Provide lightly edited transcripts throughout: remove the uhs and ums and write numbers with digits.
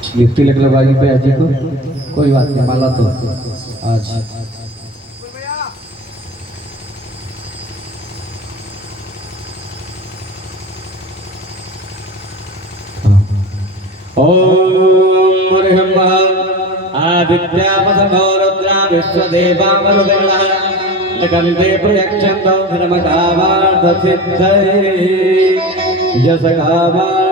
Gift लगला बागी पे अजी को कोई बात नहीं, माला तो आज ओम ब्रह्मा आदित्यापसमो रुद्रा विश्वदेवा मरुदेवा लकन्ते प्रयक्षन्तो धर्मकामार्थसिद्धये यशकामार्थसिद्धये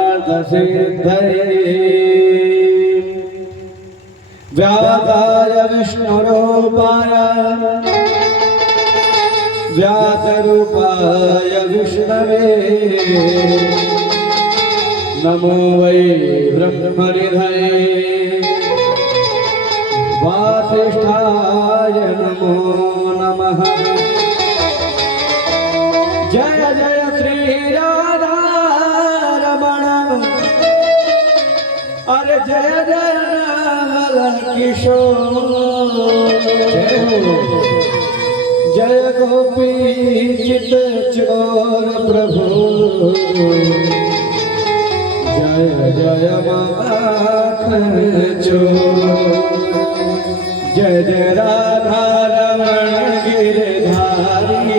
व्यासाय विष्णुरूपाय व्यासरूपाय विष्णवे नमो वै ब्रह्मनिधये वासिष्ठाय नमो नमः। जय जय श्री राधा रमण, अरे जय जय नवल किशोर, जय गोपी चित चोर प्रभु, जय जय माखन चोर, जय जय राधा रमण गिरधारी,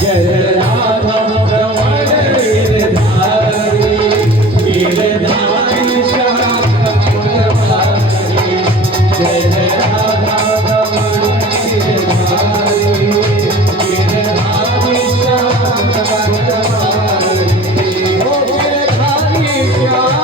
जय जय राधा रमण गिरधारी, गिरधारी श्याम कमलवारी, जय जय राधा रमण गिरधारी, गिरधारी श्याम कमलवारी, ओ गिरधारी श्याम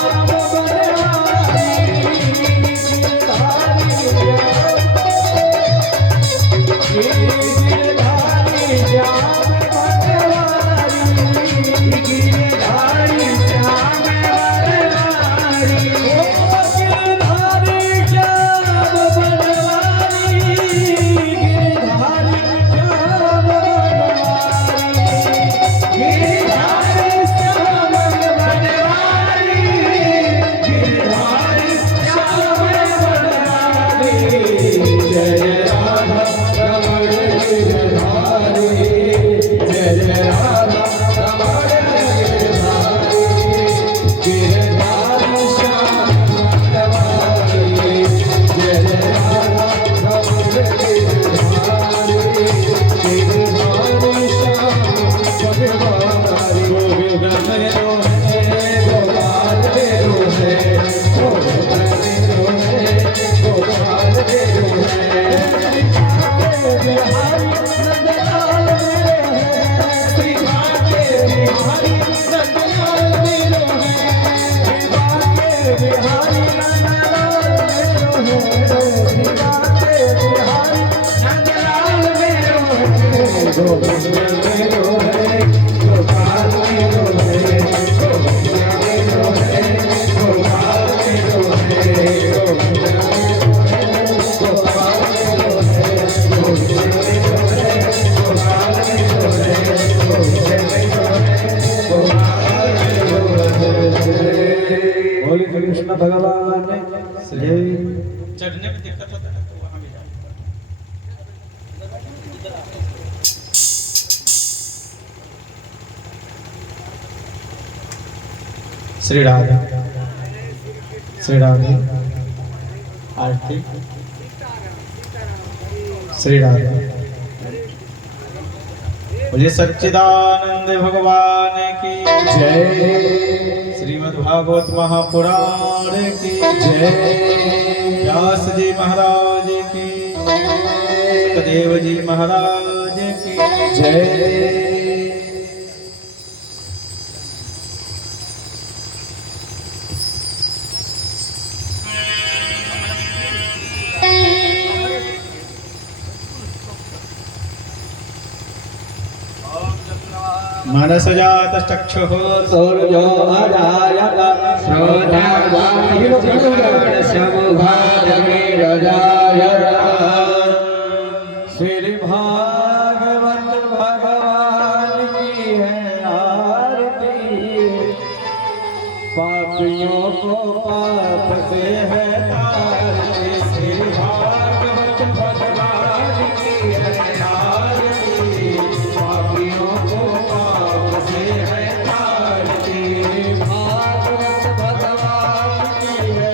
कृष्ण भगवान चढ़ने में दिक्कत होता है तो वहां भी जाओ। श्री राधे श्री राधे आरती श्री राधे। बोलिए सच्चिदानंद भगवान की जय, श्रीमद् भागवत महापुराण की जय, व्यास जी महाराज की, सुखदेव जी महाराज की जय। मनस जात चक्षुः सूर्यो अजायत श्री भागवत भगवान की है आरती, पापियों को पाप से है तारती, श्री भागवत भगवान की है आरती, पापियों को पाप से है तारती, भागवत भगवान की है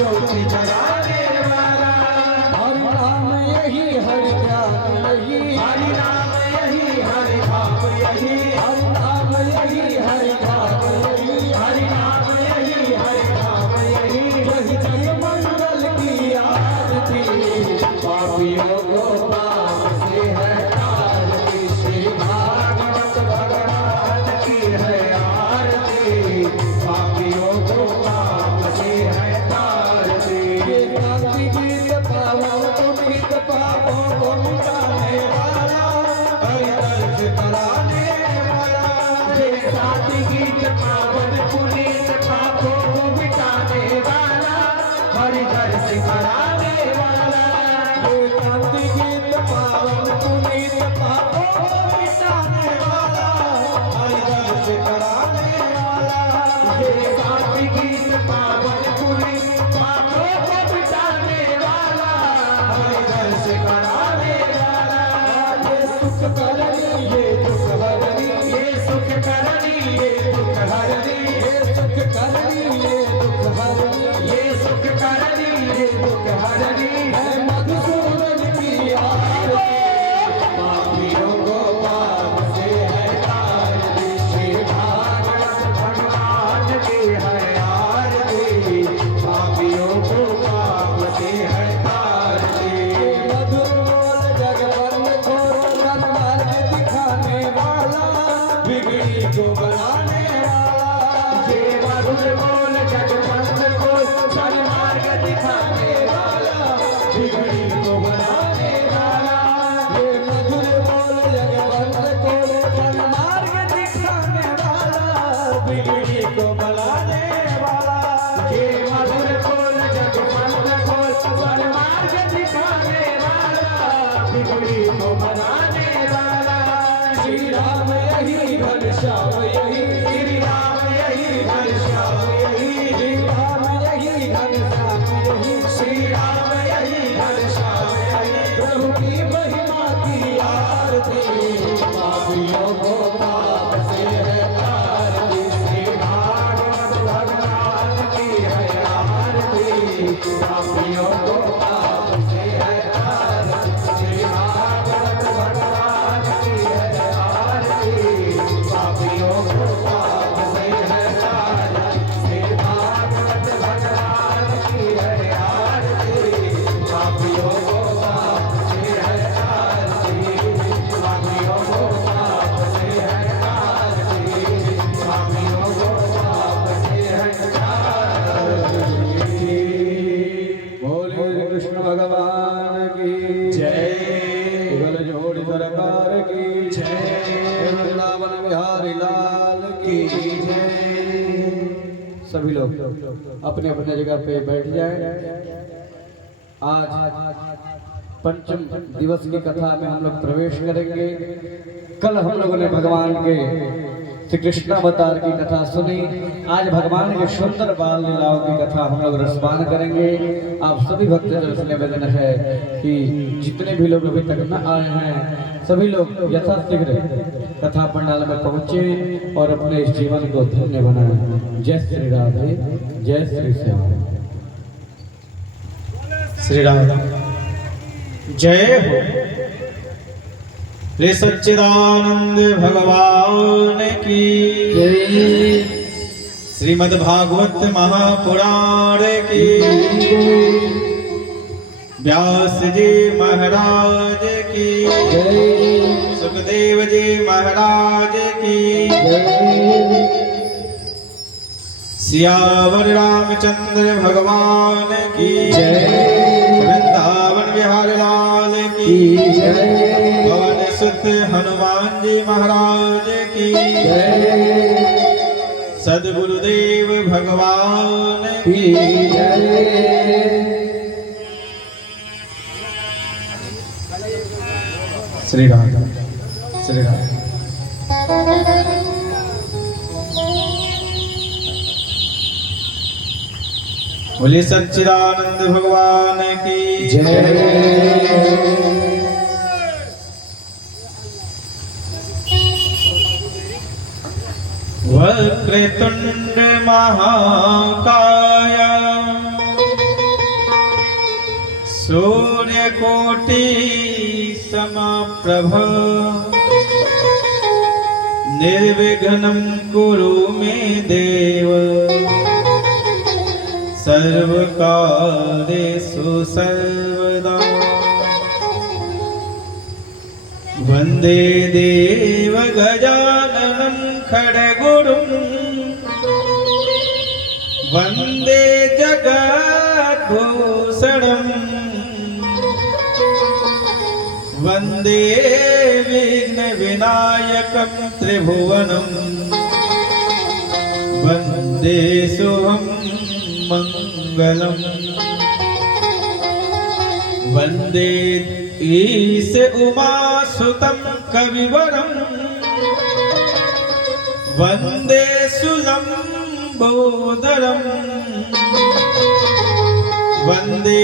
ज्योति जलाने वाला, हरि नाम यही हरि ध्यान यही, हरि नाम यही हरि धाम यही, हरि नाम यही हरि ध्यान यही, हरि नाम यही हरि धाम यही। यही जय मंगल की आरती, पापियों को पाप से है आरती, श्री भागवत भगवान की है आरती, पापियों को पाप से है तारती। ये क्रांति गीत पावन पुनीत पापों को मिटाने वाला, हरि दर्श कराने वाला, ये क्रांति गीत पावन पुनीत पापों को मिटाने वाला, हरि दर्श कराने वाला, ये क्रांति गीत पावन पुनीत पापों को मिटाने वाला, हरि दर्श कराने वाला, ये क्रांति गीत पावन पुनीत पापों को मिटाने वाला, हरि दर्श कराने वाला। ये सुख करनी ये दुख हरनी, ये सुख करनी ये दुख हरनी, ये सुख करनी ये दुख हरनी, ये सुख करनी ये दुख हरनी। है मधुसूदन की आरती, पापियों को पाप से है तारती, श्री भागवत भगवान की है आरती, पापियों को पाप से है तारती। मधुर बोल जगबंद खोर मन मार्ग दिखाने वाला, बिगड़ी को बनाने वाला, ये मधुर बोल जगबंद को सन्मार्ग दिखाने वाला, बिगड़ी को बनाने वाला। ये मधुर बोल जगबंद खोर मन मार्ग दिखाने वाला, बिगड़ी को बनाने वाला, ये मधुर बोल जगबंद को सन्मार्ग दिखाने वाला, बिगड़ी को बनाने वाला। श्री राम यही घनश्याम यही, श्री राम यही घनश्याम यही, श्री राम यही घनश्याम यही, श्री राम यही घनश्याम यही। प्रभु की महिमा की आरती, पापियों को पाप से है तारती, श्री भागवत भगवान की है आरती, पापियों को पाप से है तारती। श्री भागवत भगवान की है आरती, पापियों को पाप से है तारती। श्री भागवत भगवान की है आरती, पापियों को पाप से है तारती। पापियों को पाप से है तारती, पापियों को पाप से है तारती। बोले कृष्ण भगवान की जय, गल जोड़ी सरकार की जय, वृंदावन बिहारी लाल की जय। सभी लोग अपने अपने जगह पे बैठ जाएं। आज पंचम दिवस की कथा में हम लोग प्रवेश करेंगे। कल हम लोगों ने भगवान के श्री कृष्ण अवतार की कथा सुनी। आज भगवान के सुंदर बाल लीलाओं की कथा हम लोग रसपान करेंगे। आप सभी भक्तजन से निवेदन है कि जितने भी लोग अभी तक न आए हैं सभी लोग यथाशीघ्र कथा पंडाल में पहुंचे और अपने इस जीवन को धन्य बनाएं। जय श्री राधे, जय श्री श्याम। श्री राम जय हो। ले सच्चिदानंद भगवान की जय। श्रीमद् भागवत महापुराण की व्यास जी महाराज की जय। सुखदेव जी महाराज की जय। सियावर रामचंद्र भगवान की जय। वृंदावन बिहारी लाल की जय। पवन सुत हनुमान जी महाराज की जय। सद्गुरुदेव भगवान की जय। श्री राम श्री राम। बोले सच्चिदानंद भगवान की जय। वक्रतुंड महाकाय सूर्यकोटि समप्रभ निर्विघ्नं कुरु मे देव सर्वकार्येषु सर्वदा वन्दे देव गजाननं खड्गुरुं वन्दे जगद्भूषणं वन्दे विघ्नविनायकं त्रिभुवनं वन्दे शुभं मङ्गलम् वन्दे ईश उमासुतं कविवरं वन्दे सुलम्बोदरं वन्दे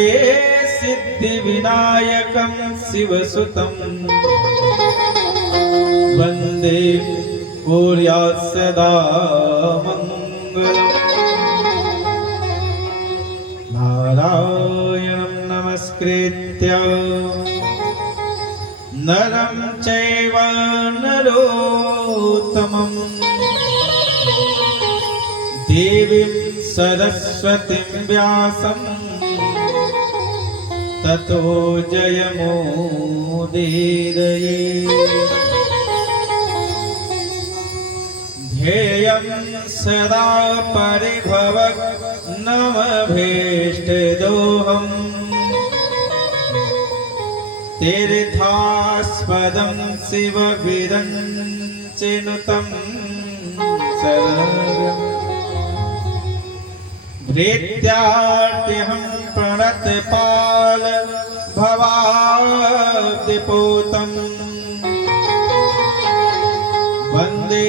सिद्धिविनायकं शिवसुतं वन्दे कुर्यात् सदा मङ्गलम् नारायणं नमस्कृत्य नरं चैव नरोत्तमं देवीं सरस्वतीं व्यासं ततो जयमुदीरये ध्येयं सदा परिभवग्नमभीष्टदोहम् तीर्थास्पदं शिवविरञ्चिनुतं शरणं भृत्यार्त्यहं प्रणतपाल भवाब्धिपूतं वन्दे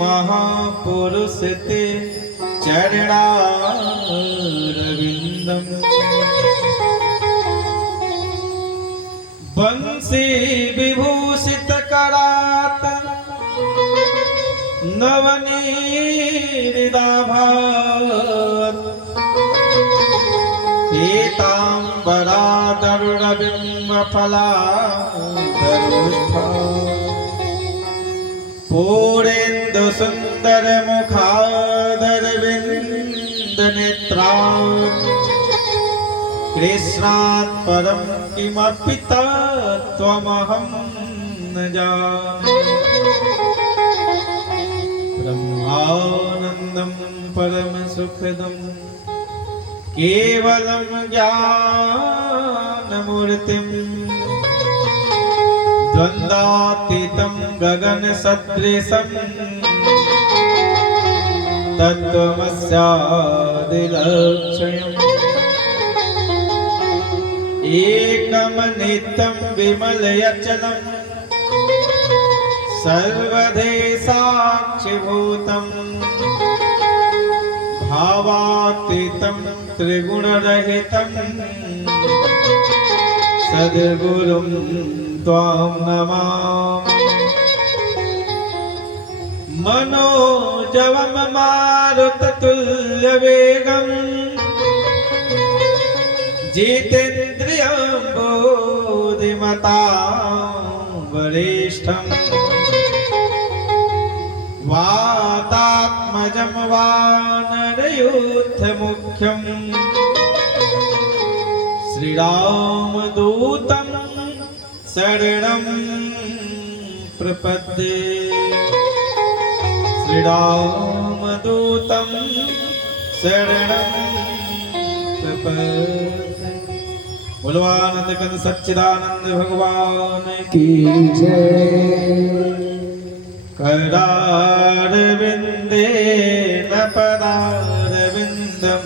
महापुरुषते चरणारविन्दम् बंसी विभूषित करात नवनीरिदाभात पीताम्बरादरबिम्बफलादरुष्ठा पूरेन्दु सुन्दर मुखादरविन्दनेत्रा कृष्णात् परं किमपि तत्त्वमहं न जाने ब्रह्मानन्दं परमसुखदं केवलं ज्ञानमूर्तिं द्वन्द्वातीतं गगनसदृशं तत्त्वमस्यादिलक्ष्यम् एकं नित्यं विमलयचलं सर्वदेशाक्षिभूतं भावातीतं त्रिगुणरहितं सद्गुरुं त्वां नमामि मनोजवं मारुततुल्यवेगं जितेन्द्रियं बोधिमतां वरिष्ठं वातात्मजं वानरयूथमुख्यं श्रीरामदूतं शरणं प्रपद्ये श्रीरामदूतं शरणं प्रपद्ये। बोलो आनंद कंद सच्चिदानंद भगवान की जय। करारविंदे न पदारविंदम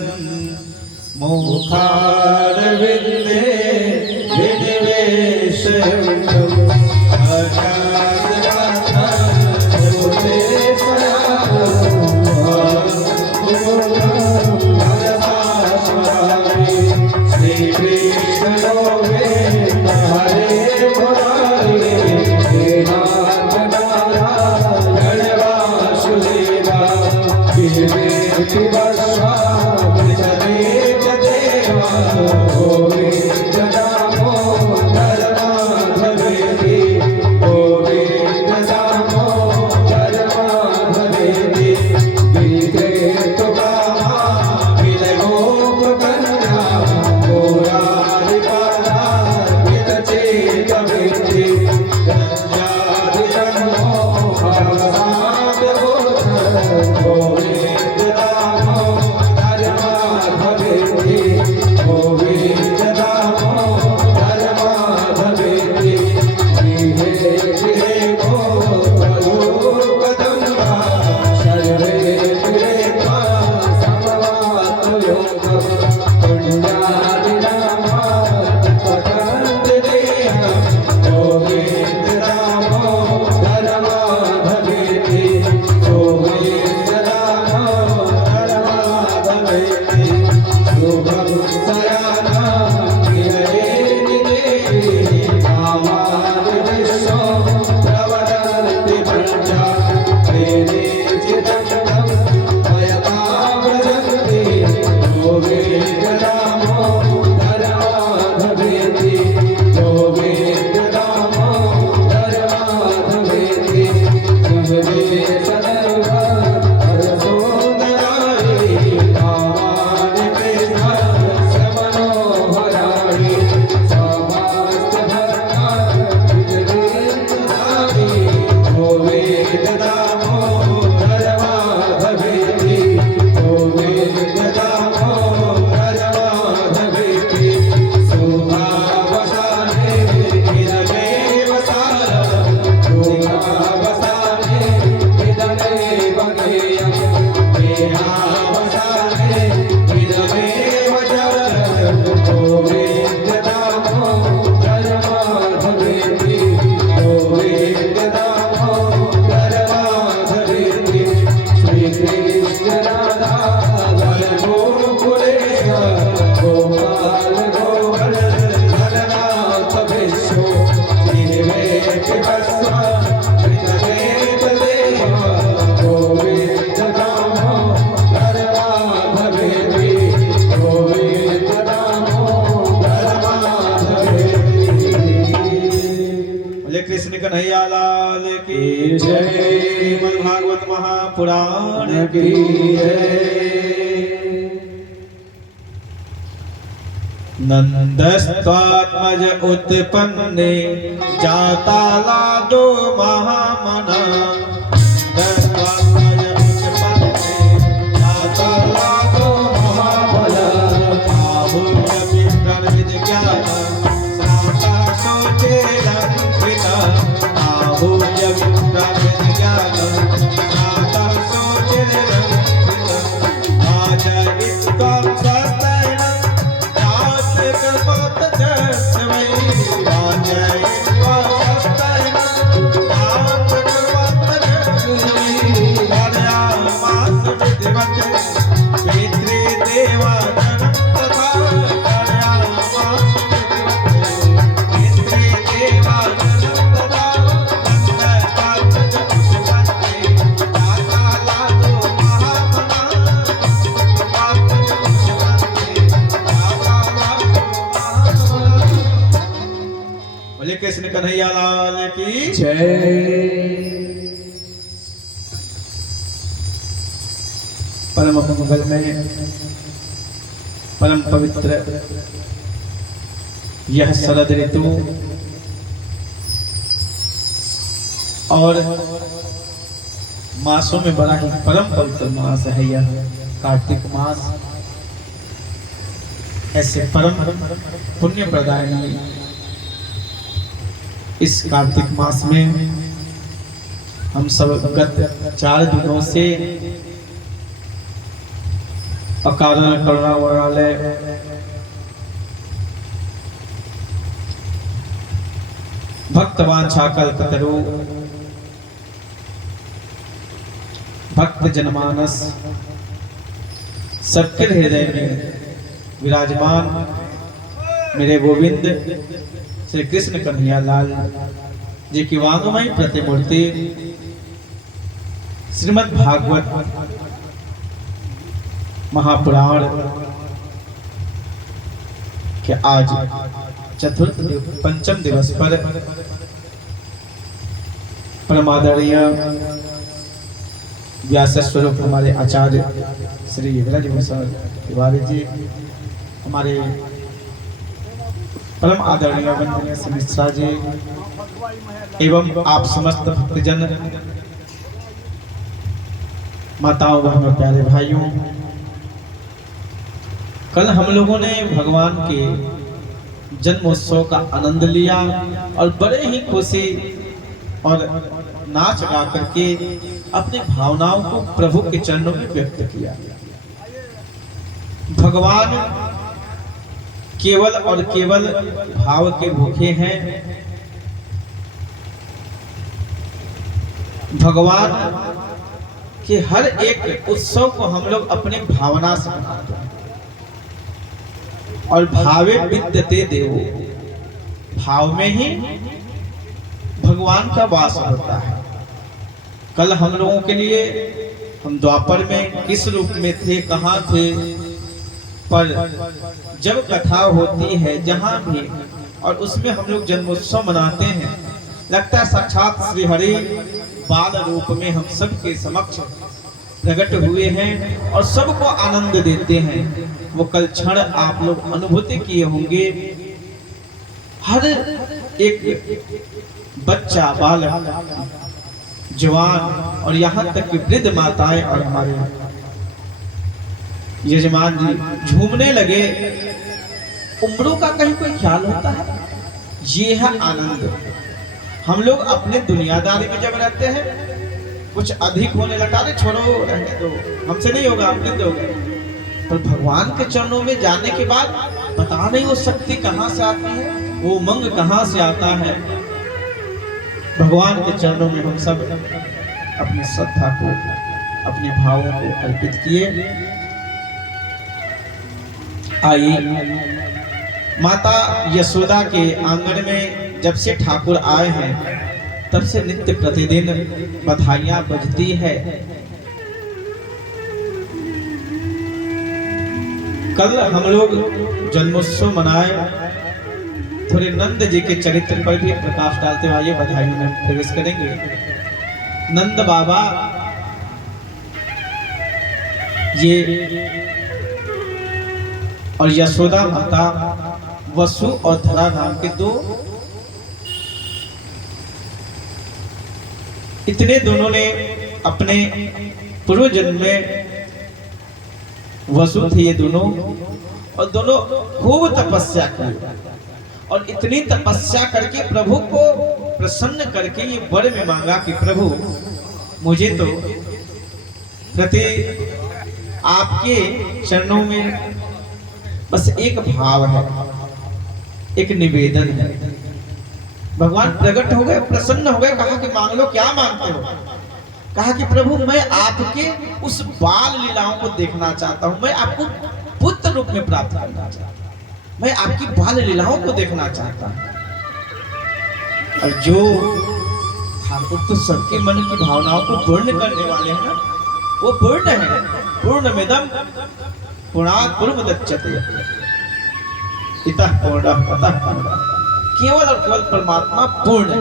मुखारविंदे विनिवेशनम शिव गोविंद दामोदर माधवेति गोविंद दामोदर माधवेति गृहे गृहे गोपयो कदम्बा सर्वे गृहे समवातयोगम् पुण्यादिनामा पठन्तिदेहं गोविंद दामोदर माधवेति गोविंद दामोदर माधवेति शुभं शयानं गिरये कामानि विश्वं प्रवदन्ति पञ्चा प्रेमे चिदं मयता व्रजन्ति गोविंद दामोदर माधवेति गोविंद दामोदर माधवेति शुभे सदैव हरसोदराय कामानि कृष्णस्य मनोहराय समस्त भक्तानि गोविंद दामोदर माधवेति गोविंद दामोदर माधवेति शुभावसाने इदमेव सारं शुभावसाने इदमेव ज्ञेयं देहावसाने इदमेव जरं गोविंद दामोदर माधवेति गोविंद दामोदर माधवेति श्री कृष्ण राधा गोकुलेश गोपाल गोवर्धननाथ विश्व श्रीविवेक देव गोविंद दामोदर माधवेति गोविंद दामोदर माधवेति। बोले कृष्ण कन्हैया लाल की जय। श्रीमद् भागवत महापुराण की जय। नंदस्त्वात्मज उत्पन्ने जाता लादो महामना नंदस्त्वात्मज उत्पन्ने जाता लादो महामना आहुर्य विज्ञान विज्ञान श्राता सोचे लंकिता आहुर्य विज्ञान विज्ञान श्राता सोचे लंकिता आज इत्त्वं सस्तैन बोले कृष्ण कन्हैया लाल की जय। परम मंगल में परम पवित्र यह शरद ऋतु और मासों में बड़ा ही परम पवित्र मास है यह कार्तिक मास। ऐसे परम पुण्य प्रदायनी इस कार्तिक मास में हम सब गत 4 दिनों से अकारण करुणा वाले भक्तवांछा कल्पतरु भक्त जनमानस सबके हृदय में विराजमान मेरे गोविंद श्री कृष्ण कन्हैया लाल जी की वांगमय प्रतिमूर्ति श्रीमद् भागवत महापुराण के आज चतुर्थ पंचम दिवस पर परमादरणीय व्यास स्वरूप हमारे आचार्य श्री ब्रजभूषण तिवारी जी, हमारे परम आदरणीय वंदनीय श्री मिश्रा जी एवं आप समस्त भक्तजन माताओं बहनों प्यारे भाइयों, कल हम लोगों ने भगवान के जन्मोत्सव का आनंद लिया और बड़े ही खुशी और नाच गा करके अपनी भावनाओं को प्रभु के चरणों में व्यक्त किया। भगवान केवल और केवल भाव के भूखे हैं। भगवान के हर एक उत्सव को हम लोग अपने भावना से मनाते हैं। और भावे विद्यते देवो, भाव में ही भगवान का वास होता है। कल हम लोगों के लिए, हम द्वापर में किस रूप में थे, कहाँ थे, पर जब कथा होती है जहां भी और उसमें हम लोग जन्मोत्सव मनाते हैं, लगता है साक्षात श्री हरि बाल रूप में हम सबके समक्ष प्रकट हुए हैं और सबको आनंद देते हैं। वो कल क्षण आप लोग अनुभूति किए होंगे। हर एक बच्चा, बालक, जवान और यहाँ तक कि वृद्ध माताएं और हमारे यजमान जी झूमने लगे। उम्रों का कहीं कोई ख्याल होता है? ये है आनंद। हम लोग अपने दुनियादारी में जब रहते हैं, कुछ अधिक होने लगा, अरे छोड़ो रहने दो, हमसे नहीं होगा, अपने दो। पर भगवान के चरणों में जाने के बाद पता नहीं वो शक्ति कहाँ से आती है, वो उमंग कहाँ से आता है। भगवान के चरणों में हम सब अपनी श्रद्धा को, अपने भावों को अर्पित किए। आइए, माता यशोदा के आंगन में जब से ठाकुर आए हैं तब से नित्य प्रतिदिन बधाइयां बजती है। कल हम लोग जन्मोत्सव मनाए, थोड़े नंद जी के चरित्र पर भी प्रकाश डालते हुए आइए बधाइयों में प्रवेश करेंगे। नंद बाबा ये और यशोदा माता, वसु और धरा नाम के दो, इतने दोनों ने अपने पूर्व जन्म में, वसु थे ये दोनों, और दोनों खूब तपस्या की और इतनी तपस्या करके प्रभु को प्रसन्न करके ये वर में मांगा कि प्रभु मुझे तो प्रति आपके चरणों में बस एक भाव है, एक निवेदन है। भगवान प्रकट हो गए, प्रसन्न हो गए, कहा कि मांग लो, क्या मांगते हो? कहा कि प्रभु मैं आपके उस बाल लीलाओं को देखना चाहता हूं, मैं आपको पुत्र रूप में प्राप्त करना चाहता हूं, मैं आपकी बाल लीलाओं को देखना चाहता हूं। और जो ठाकुर तो सबके मन की भावनाओं को पूर्ण करने वाले हैं ना, वो पूर्ण है। पूर्णमिदं पूर्णात् पूर्णमुदच्यते इतः पूर्णः ततः पूर्णः। केवल और केवल परमात्मा पूर्ण है।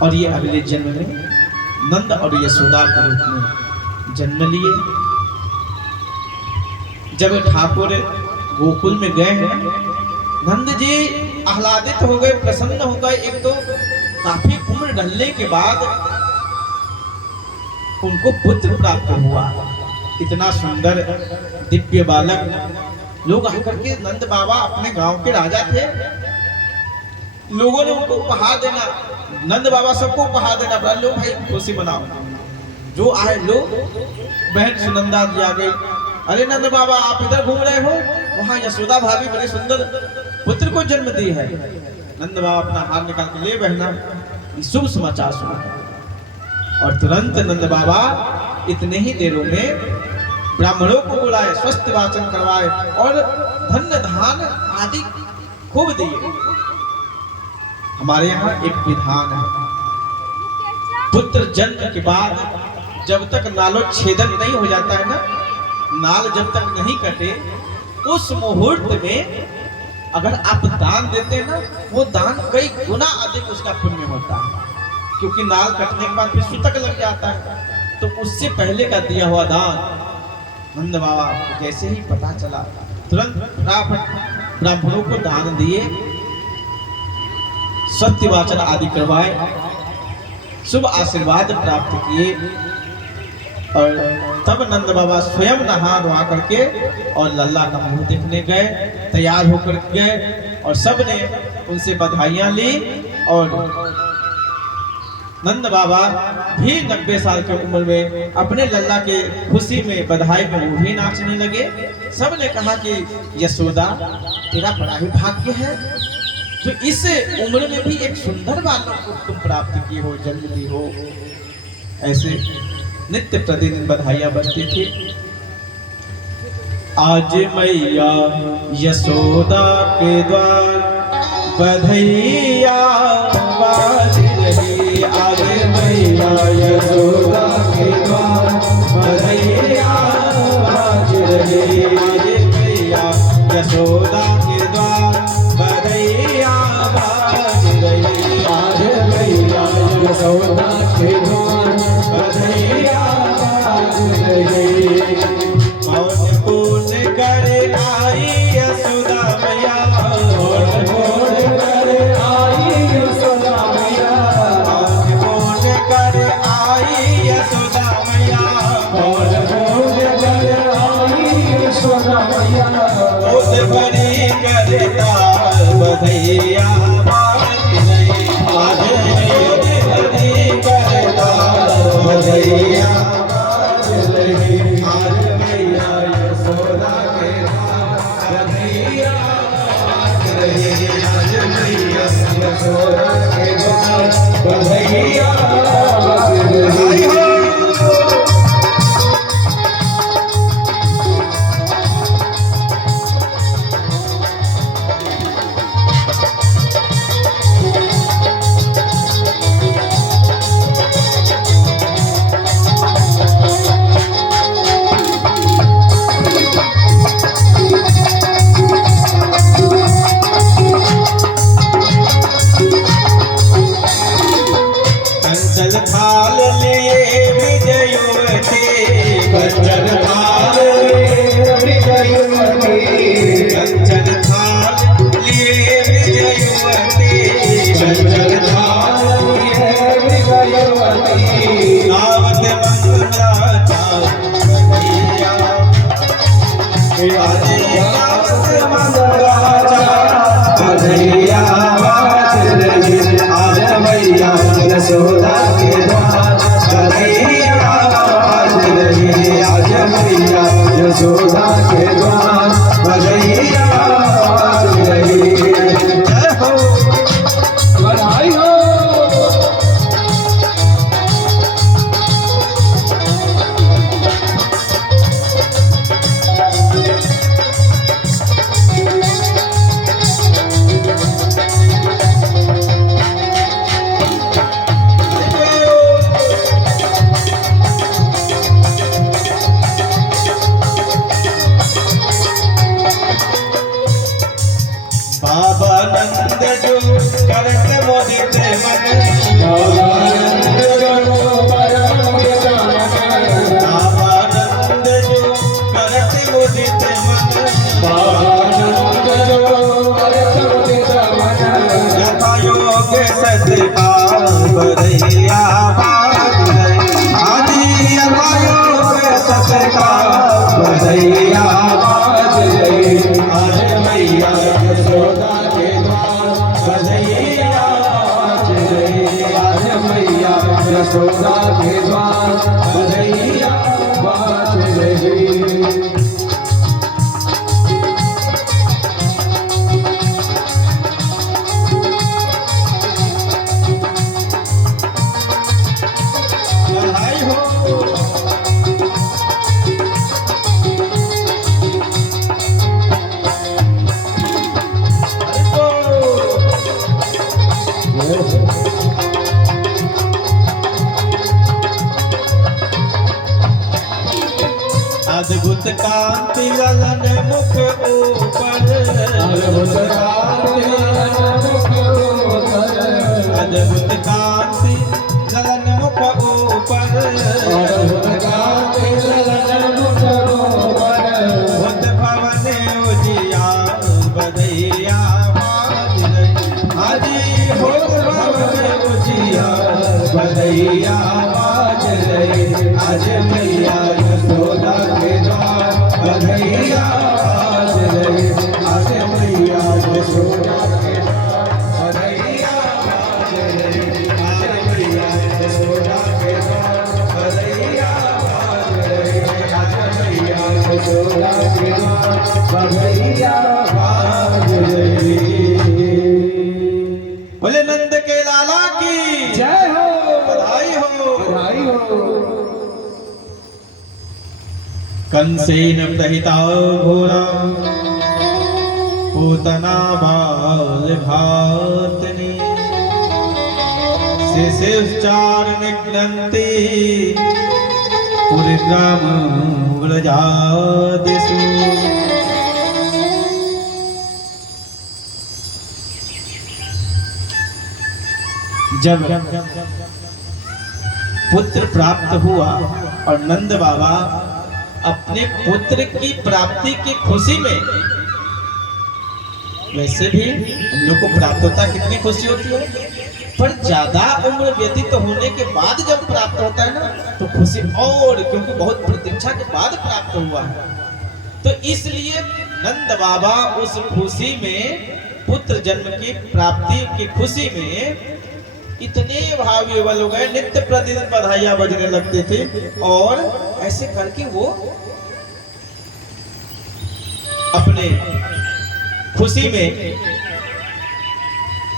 और ये अगले जन्म में नंद और यशोदा के रूप में जन्म लिए। जब ठाकुर गोकुल में गए हैं, नंद जी आह्लादित हो गए, प्रसन्न हो गए। एक तो काफी उम्र ढलने के बाद उनको पुत्र प्राप्त हुआ। इतना सुंदर दिव्य बालक। लोग आकर के, नंद बाबा अपने गांव के राजा थे, लोगों ने उनको उपहार देना, नंद बाबा सबको उपहार देना, लो भाई खुशी मनाओ, जो आए लो। बहन सुनंदा जी आ गई, अरे नंद बाबा आप इधर घूम रहे हो, वहां यशोदा भाभी बड़े सुंदर पुत्र को जन्म दी है। नंद बाबा अपना हाथ निकाल के, ले बहना शुभ समाचार सुना। और तुरंत नंद बाबा इतने ही देरों में ब्राह्मणों को बुलाए, स्वस्थ वाचन करवाए और धन्य धान आदि खूब दिए। हमारे यहाँ एक विधान है, पुत्र जन्म के बाद जब तक नालोच्छेदन नहीं हो जाता है ना, नाल जब तक नहीं कटे, उस मुहूर्त में अगर आप दान देते हैं ना, वो दान कई गुना अधिक उसका पुण्य होता है। क्योंकि नाल कटने के बाद फिर सूतक लग जाता है, तो उससे पहले का दिया हुआ दान नंद बाबा को जैसे ही पता चला, तुरंत ब्राह्मणों को दान दिए, सत्यवाचन आदि करवाए, शुभ आशीर्वाद प्राप्त किए। और तब नंद बाबा स्वयं नहा धोआ करके और लल्ला का मुंह देखने गए, तैयार होकर गए और सब ने उनसे बधाइयां ली। और नंद बाबा भी 90 साल की उम्र में अपने लल्ला के खुशी में बधाई में वो भी नाचने लगे। सब ने कहा कि यशोदा तेरा बड़ा ही भाग्य है, तो इस उम्र में भी एक सुंदर बालक को तुम प्राप्त की हो, जन्म दी हो। ऐसे नित्य प्रतिदिन बधाइयां बजती थी। आज मैया यशोदा के द्वार बधाइया बाज रही। आज मैया यशोदा के द्वार बधाइया बाज रही। आज मैया यशोदा के द्वार बधाइया बाज रही। आज मैया यशोदा के द्वार बधाइया बाज रही। कौन पुण्य करे आई यशोदा मैया, कौन पुण्य करे आई यशोदा मैया, कौन पुण्य करे आई यशोदा मैया, कौन पुण्य करे आई यशोदा मैया। उस बड़ी करे तार बधाइया बाज रही। आज बड़ी करे तार बधाइया बाज रही। आज मैया यशोदा के द्वार बधाइया बाज रही। आज मैया यशोदा के द्वार बधाइया बाज रही। कंचन थाल लिए विजयुवती, कंचन थाल लिए विजयुवती, कंचन थाल लिए विजयुवती, कंचन थाल लिए विजयुवती। गावत मंगलाचार बधाइया, गावत मंगलाचार बधाइया बाज रही। आज मैया यशोदा के द्वार बधाइया बाज रही। आज मैया यशोदा के द्वार बधाइया बाज रही। जय हो, बधाई हो। बाबा नंद जो करत मोदित मन, बाबा नंद जो करत मोदित मन, बाबा नंद जो करत मोदित मन, बाबा नंद जो करत मोदित मन। यथा योग सतपाल बधाइया बाज रही। आज यथा योग सतपाल बधाइया बाज रही। आज मैया यशोदा के द्वार बधाइया बाज रही। आज मैया यशोदा के द्वार बधाइया बाज रही। बधाई हो। अद्भुत कांति ललन मुख ऊपर, अद्भुत कांति ललन मुख ऊपर, अद्भुत कांति ललन मुख ऊपर, अद्भुत कांति ललन मुख ऊपर। भूत भवन उजियार बधाइया बाज रही। आज भूत भवन उजियार बधाइया बाज रही। आज मैया यशोदा के द्वार बधैया बाज रहे। आज मैया यशोदा के द्वार बधैया बाज रहे। आज मैया यशोदा के द्वार बधैया बाज रहे। आज मैया यशोदा के द्वार बधैया बाज रहे। बोले नंद के लाला की जय हो, बधाई हो, बधाई हो। कंसेन प्रहिता घोरा पूतना बाल घातनी से उच्चार निग्रंथि पुरग्राम व्रजादिषु। जब पुत्र प्राप्त हुआ और नंद बाबा अपने पुत्र की प्राप्ति की खुशी में, वैसे भी हम लोग को प्राप्त होता कितनी खुशी होती है, पर ज्यादा उम्र व्यतीत होने के बाद जब प्राप्त होता है ना तो खुशी और, क्योंकि बहुत प्रतीक्षा के बाद प्राप्त हुआ है। तो इसलिए नंद बाबा उस खुशी में, पुत्र जन्म की प्राप्ति की खुशी में इतने भाव विवल हो गए, नित्य प्रतिदिन बधाइयां बजने लगते थे। और ऐसे करके वो अपने खुशी में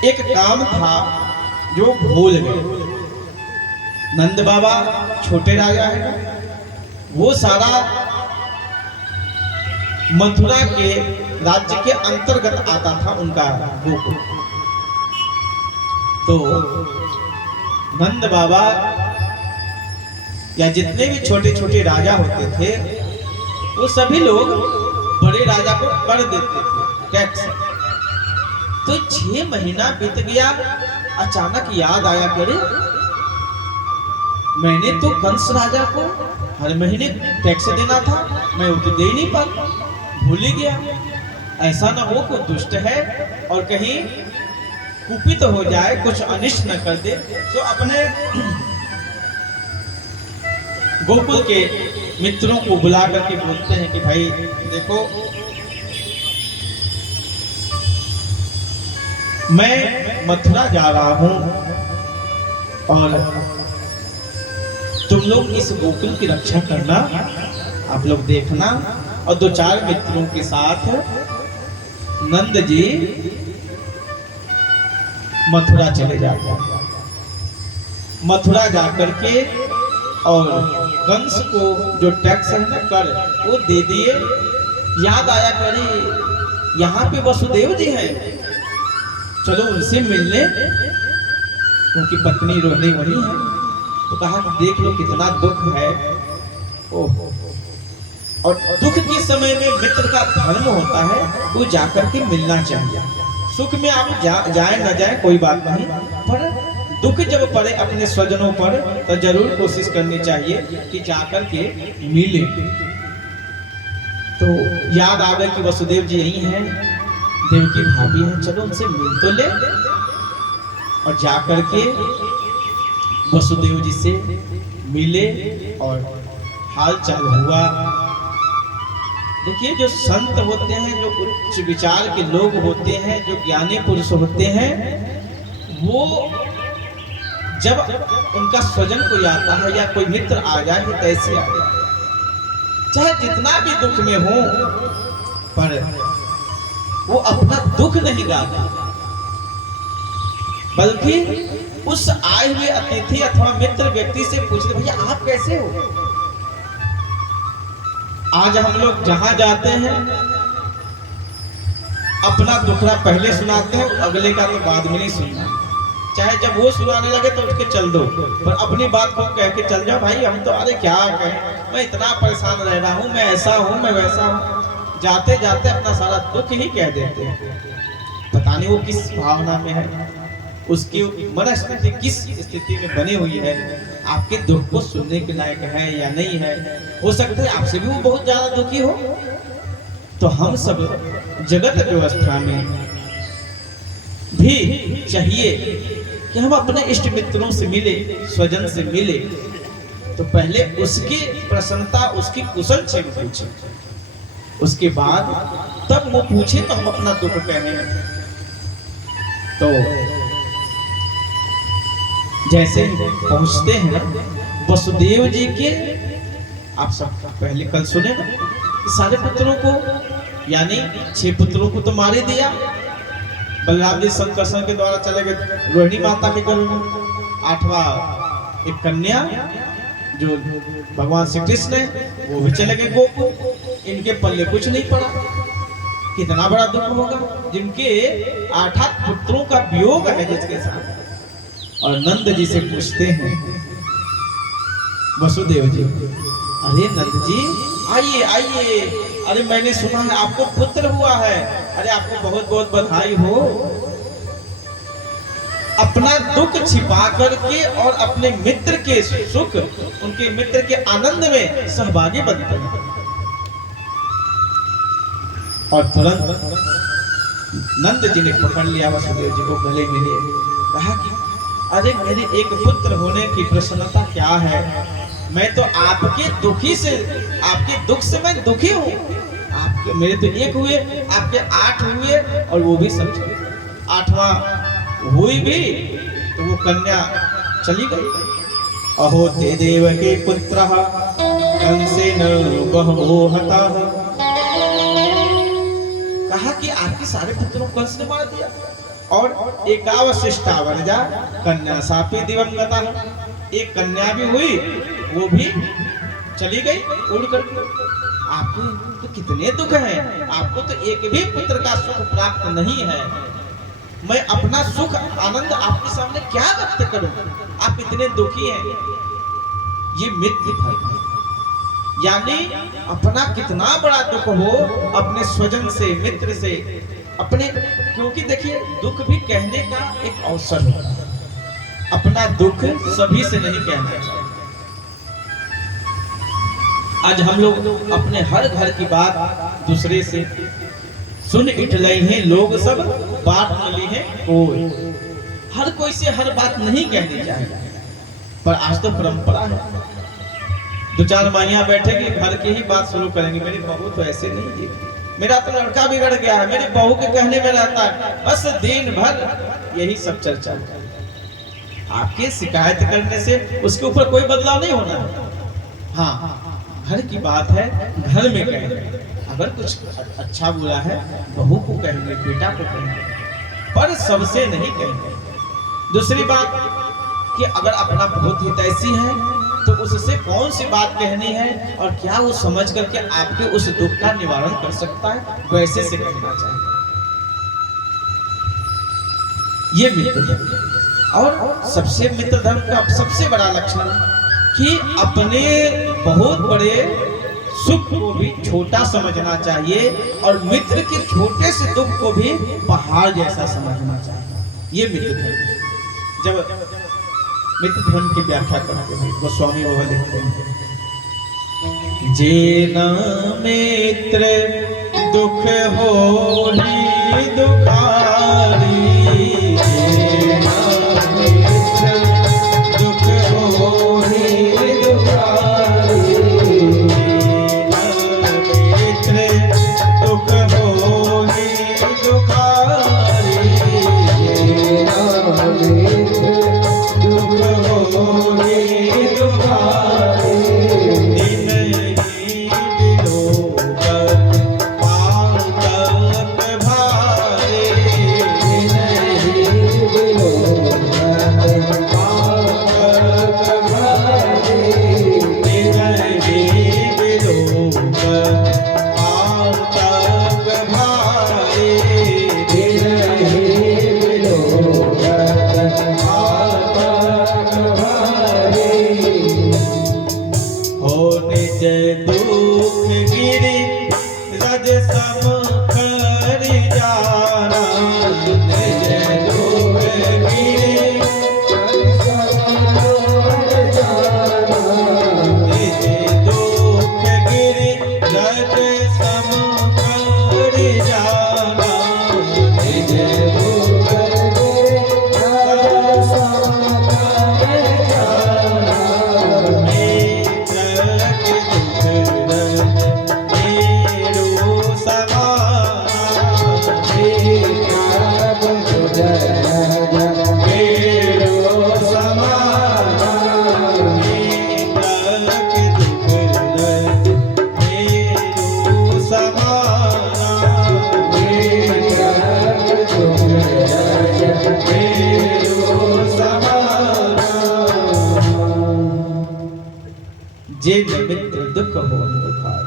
एक काम था जो भूल गए। नंद बाबा छोटे राजा है, वो सारा मथुरा के राज्य के अंतर्गत आता था उनका गोकुल। तो नंद बाबा या जितने भी छोटे छोटे राजा होते थे वो सभी लोग बड़े राजा को कर देते थे टैक्स। तो 6 महीना बीत गया, अचानक याद आया, करे मैंने तो कंस राजा को हर महीने टैक्स देना था, मैं वो तो दे ही नहीं पाता, भूल ही गया। ऐसा ना हो कोई दुष्ट है और कहीं कुपित हो जाए, कुछ अनिष्ट न कर दे। तो अपने गोकुल के मित्रों को बुला करके बोलते हैं कि भाई देखो, मैं मथुरा जा रहा हूं और तुम लोग इस गोकुल की रक्षा करना, आप लोग देखना। और 2-4 मित्रों के साथ नंद जी मथुरा चले जाते हैं। मथुरा जाकर के और कंस को जो टैक्स है ना, कर, वो दे दिए। याद आया, करे यहाँ पे वसुदेव जी हैं, चलो उनसे मिलने, क्योंकि पत्नी रोने वाली है। तो कहा देख लो कितना दुख है। ओहो, और दुख के समय में मित्र का धर्म होता है, वो जाकर के मिलना चाहिए। सुख में आप जाए न जाए कोई बात नहीं, पर दुख जब पड़े अपने स्वजनों पर तो जरूर कोशिश करनी चाहिए कि जाकर के मिले। तो याद आ गया कि वसुदेव जी यही हैं, देवकी भाभी हैं, चलो उनसे मिल तो ले। और जाकर के वसुदेव जी से मिले और हाल चाल हुआ। देखिए, जो संत होते हैं, जो उच्च विचार के लोग होते हैं, जो ज्ञानी पुरुष होते हैं, वो जब उनका स्वजन कोई आता है या कोई मित्र आ जाए तो कैसे आ जाए, चाहे जितना भी दुख में हो, पर वो अपना दुख नहीं गाता, बल्कि उस आए हुए अतिथि अथवा मित्र व्यक्ति से पूछते, भैया आप कैसे हो। आज हम लोग जहां जाते हैं अपना दुखड़ा पहले सुनाते हैं, अगले का तो बाद में नहीं सुनना। चाहे जब वो सुनाने लगे तो उठ के चल दो, पर अपनी बात को कह के चल जाओ, भाई हम तो अरे क्या कहें, मैं इतना परेशान रह रहा हूँ, मैं ऐसा हूँ, मैं वैसा हूँ। जाते जाते अपना सारा दुख ही कह देते हैं। पता नहीं वो किस भावना में है, उसकी मनस्थिति किस स्थिति में बनी हुई है, आपके दुख को सुनने के लायक है या नहीं है। हो सकता है आपसे भी वो बहुत ज्यादा दुखी हो। तो हम सब जगत व्यवस्था में भी चाहिए कि हम अपने इष्ट मित्रों से मिले, स्वजन से मिले, तो पहले उसकी प्रसन्नता, उसकी कुशल क्षेम पूछे, उसके बाद तब वो पूछे तो हम अपना दुख कहें। तो जैसे पहुंचते हैं ना वसुदेव जी के, आप सब पहले कल सुने ना, सारे पुत्रों को यानी 6 पुत्रों को तो मार ही दिया। बलराम जी संकर्षण के द्वारा चले गए रोहिणी माता के गर्भ में। 8वां एक कन्या जो भगवान श्री कृष्ण है वो भी चले गए गोकुल। इनके पल्ले कुछ नहीं पड़ा। कितना बड़ा दुख होगा जिनके 8 पुत्रों का वियोग है जिसके साथ। और नंद जी से पूछते हैं वसुदेव जी, अरे नंद जी आइए आइए, अरे मैंने सुना है आपको पुत्र हुआ है, अरे आपको बहुत बहुत बधाई हो। अपना दुख छिपा करके और अपने मित्र के सुख, उनके मित्र के आनंद में सहभागी बनते हैं। और तुरंत नंद जी ने पकड़ लिया वसुदेव जी को, गले मिले, कहा कि अरे मेरे एक पुत्र होने की प्रसन्नता क्या है, मैं तो आपके दुखी से, आपके दुख से मैं दुखी हूँ। आपके मेरे तो 1 हुए, आपके 8 हुए, और वो भी समझ 8वां हुई भी तो वो कन्या चली गई। अहो ते देव के पुत्र कंसेन बहवो हता। कहा कि आपके सारे पुत्रों को कंस ने मार दिया, और एकावशिष्टा वनजा कन्या सापी दिवंगता। एक कन्या भी हुई, वो भी चली गई उड़ करके। आपको तो कितने दुख हैं, आपको तो एक भी पुत्र का सुख प्राप्त नहीं है। मैं अपना सुख आनंद आपके सामने क्या व्यक्त करूं, आप इतने दुखी हैं। ये मित्र फल है, यानी अपना कितना बड़ा दुख हो अपने स्वजन से, मित्र से, अपने, क्योंकि देखिए दुख भी कहने का एक अवसर है। अपना दुख सभी से नहीं कहना चाहिए। आज हम लोग अपने हर घर की बात दूसरे से सुन इठलई हैं, लोग सब बात मिली है कोई, हर कोई से हर बात नहीं कहनी चाहिए। पर आज तो परंपरा है, 2-4 माइयां बैठेगी घर की ही बात शुरू करेंगे, मेरी बहू तो ऐसे नहीं थी, मेरा तो लड़का बिगड़ गया है, मेरी बहू के कहने में रहता है, बस दिन भर यही सब चर्चा। आपके शिकायत करने से उसके ऊपर कोई बदलाव नहीं होना है। हाँ, घर की बात है, घर में कहेंगे, अगर कुछ अच्छा बुरा है बहू को कहेंगे, बेटा को कहेंगे, पर सबसे नहीं कहेंगे। दूसरी बात कि अगर अपना बहुत हितैषी है तो उससे कौन सी बात कहनी है और क्या वो समझ करके आपके उस दुख का निवारण कर सकता है, वैसे से कहना चाहिए। ये मित्र है। और सबसे मित्र धर्म का सबसे बड़ा लक्षण कि अपने बहुत बड़े सुख को भी छोटा समझना चाहिए और मित्र के छोटे से दुख को भी पहाड़ जैसा समझना चाहिए। ये मित्र धर्म है। जब मित्र धर्म की व्याख्या करते हैं गोस्वामी बाबा लिखते हैं, जे न मित्र दुख हो ही दुखारी, जे निमित्त दुख हो दुखाए।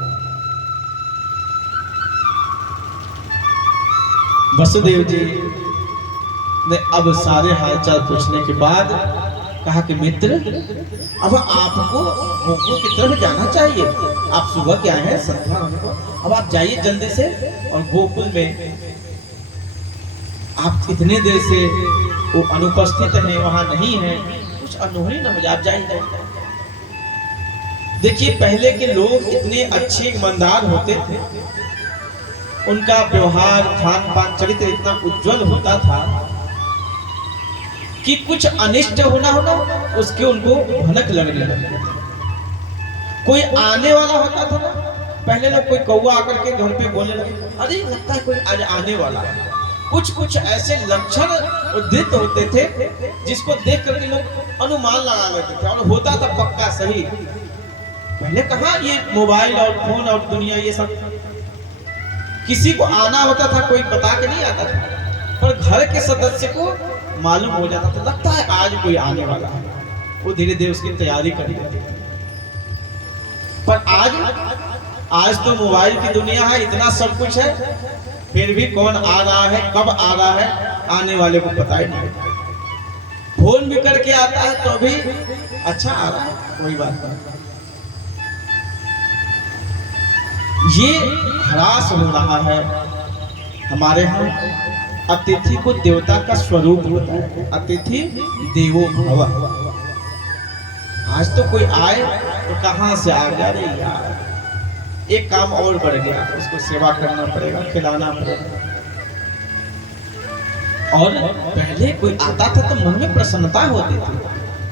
वसुदेव जी ने अब सारे हालचाल पूछने के बाद कहा कि मित्र, अब आपको गोकुल की तरफ जाना चाहिए। आप सुबह के आए हैं, संध्या होने को, अब आप जाइए जल्दी से। और गोकुल में आप इतने देर से वो अनुपस्थित हैं, वहां नहीं है, कुछ अनहोनी न हो जाए, आप जाइए। देखिए, पहले के लोग इतने अच्छे ईमानदार होते थे, उनका व्यवहार, खान पान, चरित्र इतना उज्जवल होता था कि कुछ अनिष्ट होना उसके उनको भनक लगने लगती थी। कोई आने वाला होता था ना, पहले लोग कोई कौवा आकर के घर पे बोलने लगे, अरे लगता है कोई आज आने वाला है। कुछ ऐसे लक्षण उदित होते थे जिसको देख करके लोग अनुमान लगा लेते थे, और होता था पक्का सही। पहले कहाँ ये मोबाइल और फोन और दुनिया ये सब, किसी को आना होता था कोई बता के नहीं आता था, पर घर के सदस्य को मालूम हो जाता था, लगता है आज कोई आने वाला है, वो धीरे धीरे उसकी तैयारी कर लेते थे। पर आज तो मोबाइल की दुनिया है, इतना सब कुछ है, फिर भी कौन आ रहा है, कब आ रहा है, आने वाले को पता ही नहीं। फोन भी करके आता है तो भी अच्छा आ रहा है, कोई बात नहीं। ये ह्रास हो रहा है हमारे यहाँ। अतिथि को देवता का स्वरूप होता है, अतिथि देवो भव। आज तो कोई आए तो कहाँ से आ जा रही यार, एक काम और बढ़ गया, उसको सेवा करना पड़ेगा, खिलाना पड़ेगा। और पहले कोई आता था तो मन में प्रसन्नता होती थी।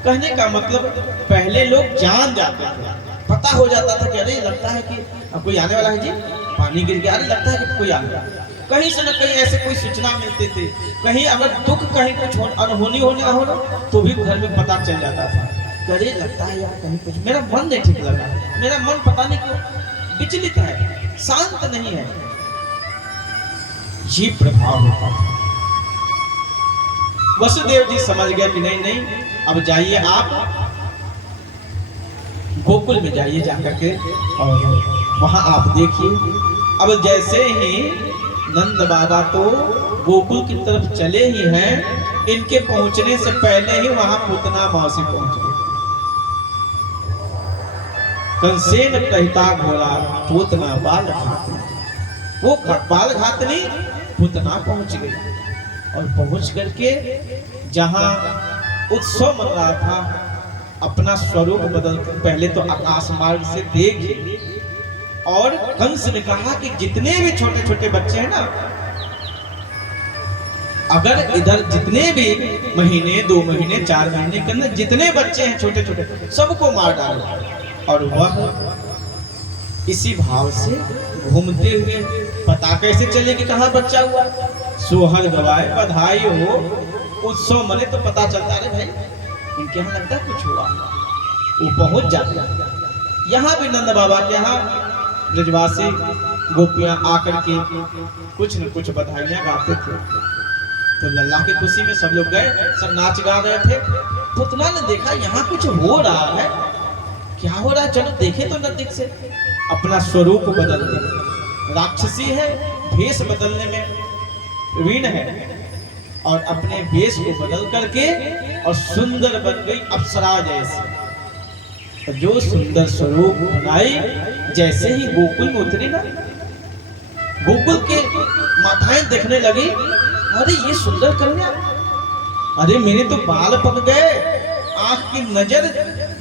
कहने का मतलब, पहले लोग जान जाते थे, पता हो जाता था कि अरे लगता है कि अब कोई आने वाला है जी, पानी गिर गया, अरे लगता है कि कोई आ गया। कहीं से न कहीं ऐसे कोई सूचना मिलते थे, कहीं अगर दुख, कहीं कुछ अनहोनी होना हो तो भी घर में पता चल जाता था। अरे लगता है यार कहीं कुछ, मेरा मन नहीं ठीक लगा, मेरा मन पता नहीं क्यों विचलित है, शांत नहीं है। ये प्रभाव होता था। वसुदेव जी समझ गए कि नहीं, अब जाइए आप गोकुल में जाइए जाकर के, और वहां आप देखिए। अब जैसे ही नंद बाबा तो गोकुल की तरफ चले ही हैं, इनके पहुंचने से पहले ही वहां पूतना मौसी पहुंच गई। कंसेन कहता घोड़ा पूतना बाल घातनी, वो बाल घातनी पूतना पहुंच गई। और पहुंच करके जहां उत्सव मन रहा था, अपना स्वरूप बदल, पहले तो आकाश मार्ग से देख, और कंस ने कहा कि जितने भी छोटे छोटे बच्चे हैं ना, अगर इधर जितने भी महीने, 2 महीने, 4 महीने के अंदर जितने बच्चे हैं छोटे छोटे, सबको मार डालो। और वह इसी भाव से घूमते हुए, पता कैसे चले कि कहाँ बच्चा हुआ, सोहर गवाए, बधाई हो, उत्सव मने तो पता चलता है भाई इनके यहाँ लगता है कुछ हुआ। वो पहुंच जाते। यहाँ भी नंद बाबा के यहाँ ब्रजवासी गोपियां आकर के कुछ न कुछ बधाइयां गाते थे। तो लल्ला की खुशी में सब लोग गए, सब नाच गा रहे थे। पुतना ने देखा यहाँ कुछ हो रहा है, क्या हो रहा है, चलो देखे तो नजदीक से। अपना स्वरूप बदल दे, राक्षसी है, भेष बदलने में वीण है, और अपने वेश को बदल करके और सुंदर बन गई अप्सरा जैसे। तो जो सुंदर स्वरूप बनाई, जैसे ही गोकुल में उतरी ना, गोकुल के माताएं देखने लगी, अरे ये सुंदर कन्या, अरे मेरे तो बाल पक गए, आंख की नजर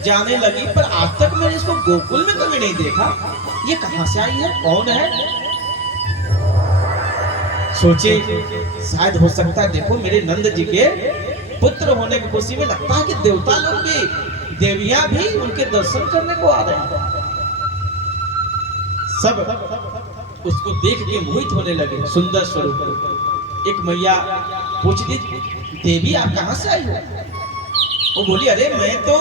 जाने लगी, पर आज तक मैंने इसको गोकुल में कभी नहीं देखा, ये कहां से आई है, कौन है। सोचे शायद हो सकता है, देखो मेरे नंद जी के पुत्र होने की खुशी में लगता है कि देवता लोग भी, देवियां भी उनके दर्शन करने को आ रहे हैं। सब उसको देख के मोहित होने लगे, सुंदर स्वरूप। एक मैया पूछती, देवी आप कहां से आई हो? वो बोली, अरे मैं तो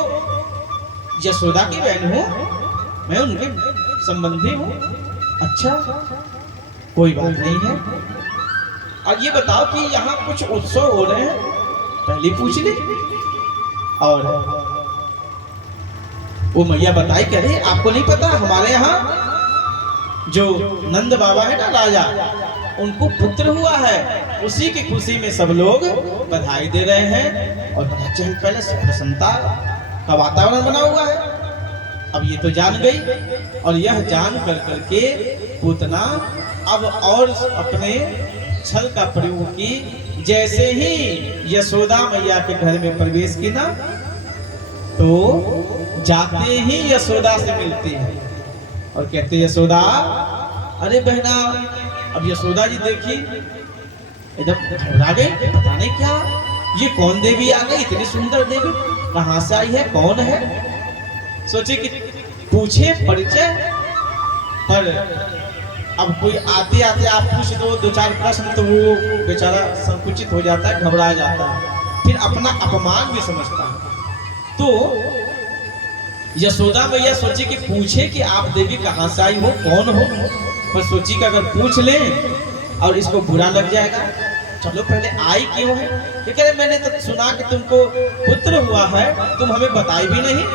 यशोदा की बहन हूँ, मैं उनके संबंधी हूँ। अच्छा कोई बात नहीं है, और ये बताओ कि यहाँ कुछ उत्सव हो रहे हैं, पहले पूछ ली। और वो मैया बताई कह रही आपको नहीं पता हमारे यहाँ जो नंद बाबा है ना राजा, उनको पुत्र हुआ है, उसी की खुशी में सब लोग बधाई दे रहे हैं और बड़ा चहल पहल प्रसन्नता का वातावरण बना हुआ है। अब ये तो जान गई और यह जान कर करके पूतना अब और अपने छल का प्रयोग की। जैसे ही यशोदा मैया के घर में प्रवेश की ना, तो जाते ही यशोदा से मिलती है और कहते यशोदा, अरे बहना। अब यशोदा जी देखी एकदम घबरा गई, पता नहीं क्या ये कौन देवी आ गई, इतनी सुंदर देवी कहां से आई है, कौन है। सोचे कि पूछे परिचय, पर अब कोई आते आते आप पूछ दो चार प्रश्न तो वो बेचारा संकुचित हो जाता है, घबरा जाता है, फिर अपना अपमान भी समझता है। तो यशोदा मैया सोची कि पूछे कि आप देवी कहां से आई हो, कौन हो, पर सोची कि अगर पूछ ले और इसको बुरा लग जाएगा, चलो पहले आई क्यों है। तो कह रहे मैंने तो सुना कि तुमको पुत्र हुआ है, तुम हमें बताई भी नहीं,